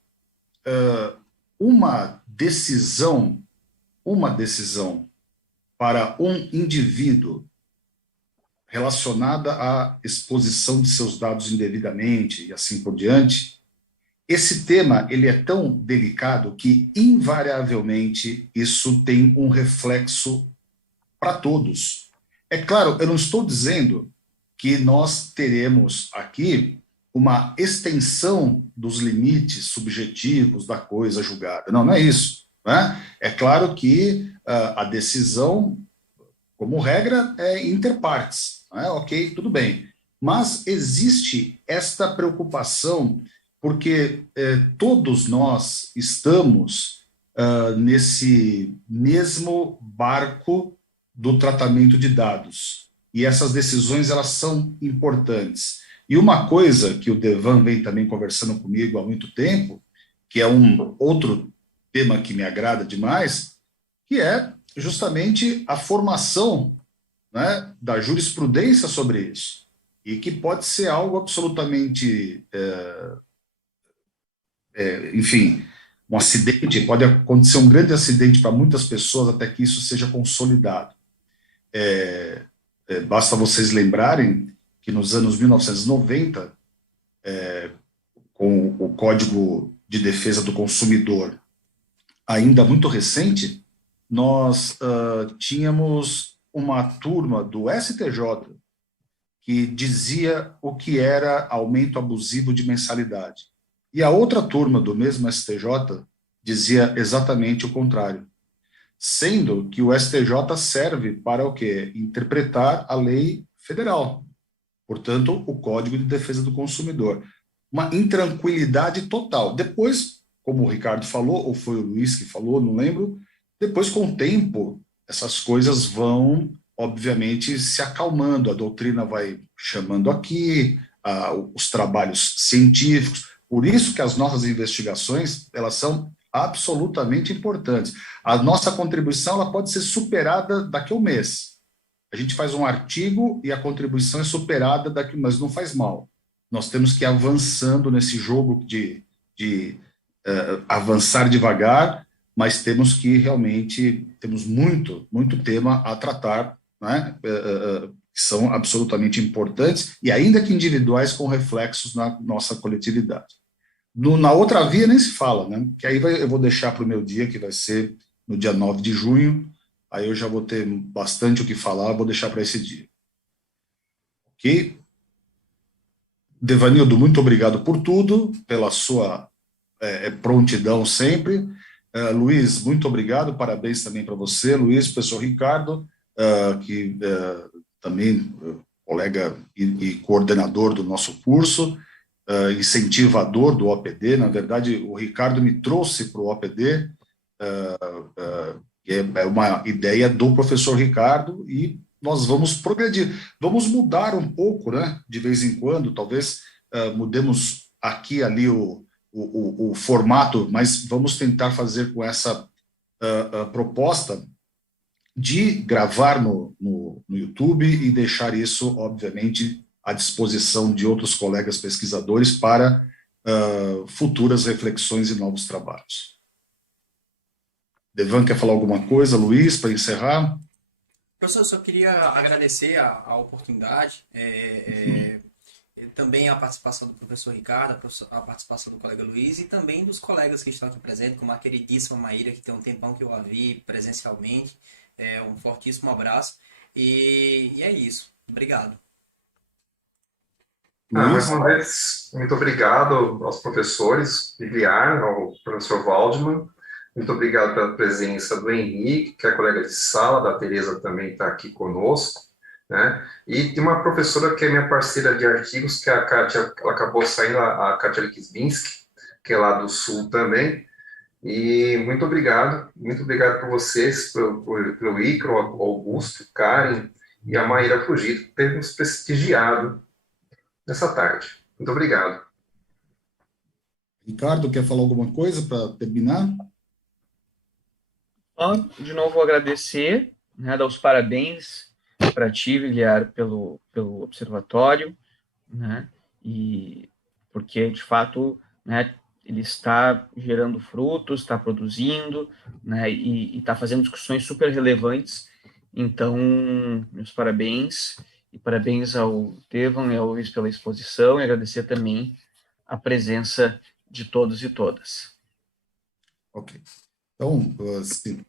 uma decisão para um indivíduo relacionada à exposição de seus dados indevidamente e assim por diante, esse tema ele é tão delicado que, invariavelmente, isso tem um reflexo para todos. É claro, eu não estou dizendo que nós teremos aqui uma extensão dos limites subjetivos da coisa julgada. Não, não é isso. Né? É claro que a decisão, como regra, é inter partes. Ok, tudo bem. Mas existe esta preocupação porque todos nós estamos nesse mesmo barco do tratamento de dados. E essas decisões, elas são importantes. E uma coisa que o Devan vem também conversando comigo há muito tempo, que é um outro tema que me agrada demais, que é justamente a formação, né, da jurisprudência sobre isso, e que pode ser algo absolutamente, enfim, um acidente, pode acontecer um grande acidente para muitas pessoas até que isso seja consolidado. Basta vocês lembrarem que nos anos 1990, com o Código de Defesa do Consumidor ainda muito recente, nós tínhamos uma turma do STJ que dizia o que era aumento abusivo de mensalidade. E a outra turma do mesmo STJ dizia exatamente o contrário, sendo que o STJ serve para o quê? Interpretar a lei federal, portanto, o Código de Defesa do Consumidor. Uma intranquilidade total. Depois, como o Ricardo falou, ou foi o Luiz que falou, não lembro, depois, com o tempo, essas coisas vão, obviamente, se acalmando, a doutrina vai chamando aqui, os trabalhos científicos, por isso que as nossas investigações, elas são absolutamente importantes. A nossa contribuição, ela pode ser superada daqui a um mês. A gente faz um artigo e a contribuição é superada daqui, mas não faz mal. Nós temos que ir avançando nesse jogo de avançar devagar, mas temos que realmente, temos muito tema a tratar, né, que são absolutamente importantes, e ainda que individuais, com reflexos na nossa coletividade. Na outra via nem se fala, né, que aí eu vou deixar para o meu dia, que vai ser no dia 9 de junho, aí eu já vou ter bastante o que falar, vou deixar para esse dia. Ok? Devanildo, muito obrigado por tudo, pela sua prontidão sempre. Luiz, muito obrigado, parabéns também para você. Luiz, professor Ricardo, que também colega e coordenador do nosso curso, incentivador do OPD. Na verdade, o Ricardo me trouxe para o OPD, que é uma ideia do professor Ricardo, e nós vamos progredir, vamos mudar um pouco, né, de vez em quando, talvez mudemos aqui e ali o formato, mas vamos tentar fazer com essa proposta de gravar no YouTube e deixar isso, obviamente, à disposição de outros colegas pesquisadores para futuras reflexões e novos trabalhos. Devan, quer falar alguma coisa? Luiz, para encerrar? Professor, eu só queria agradecer a oportunidade, também a participação do professor Ricardo, a participação do colega Luiz e também dos colegas que estão aqui presentes, como a queridíssima Maíra, que tem um tempão que eu a vi presencialmente. Um fortíssimo abraço e é isso. Obrigado. Mais uma vez, muito obrigado aos professores, Vigliar, ao professor Waldman. Muito obrigado pela presença do Henrique, que é colega de sala, da Tereza também está aqui conosco, né? E de uma professora que é minha parceira de artigos, que é a Kátia, ela acabou saindo, a Kátia Likisbinski, que é lá do Sul também. E muito obrigado por vocês, pelo Icaro, Augusto, Karen e a Maíra Fugito, por terem nos prestigiado nessa tarde. Muito obrigado. Ricardo, quer falar alguma coisa para terminar? De novo, agradecer, né, dar os parabéns para ti, Vigliar, pelo observatório, né, e porque, de fato, né, ele está gerando frutos, está produzindo, né, e está fazendo discussões super relevantes. Então, meus parabéns, e parabéns ao Devan e ao Luiz pela exposição, e agradecer também a presença de todos e todas. Ok. Então, assim,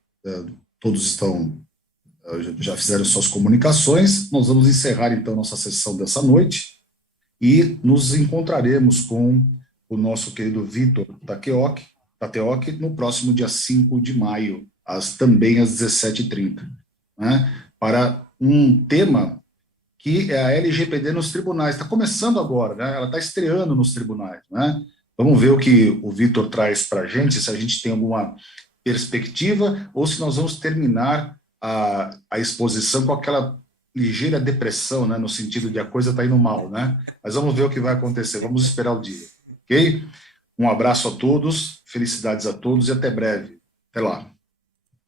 todos já fizeram suas comunicações. Nós vamos encerrar, então, nossa sessão dessa noite e nos encontraremos com o nosso querido Vitor Tateoc no próximo dia 5 de maio, também às 17h30, né, para um tema que é a LGPD nos tribunais. Está começando agora, né, ela está estreando nos tribunais, né? Vamos ver o que o Vitor traz para a gente, se a gente tem alguma perspectiva, ou se nós vamos terminar a exposição com aquela ligeira depressão, né, no sentido de a coisa está indo mal, né? Mas vamos ver o que vai acontecer, vamos esperar o dia, ok? Um abraço a todos, felicidades a todos e até breve. Até lá.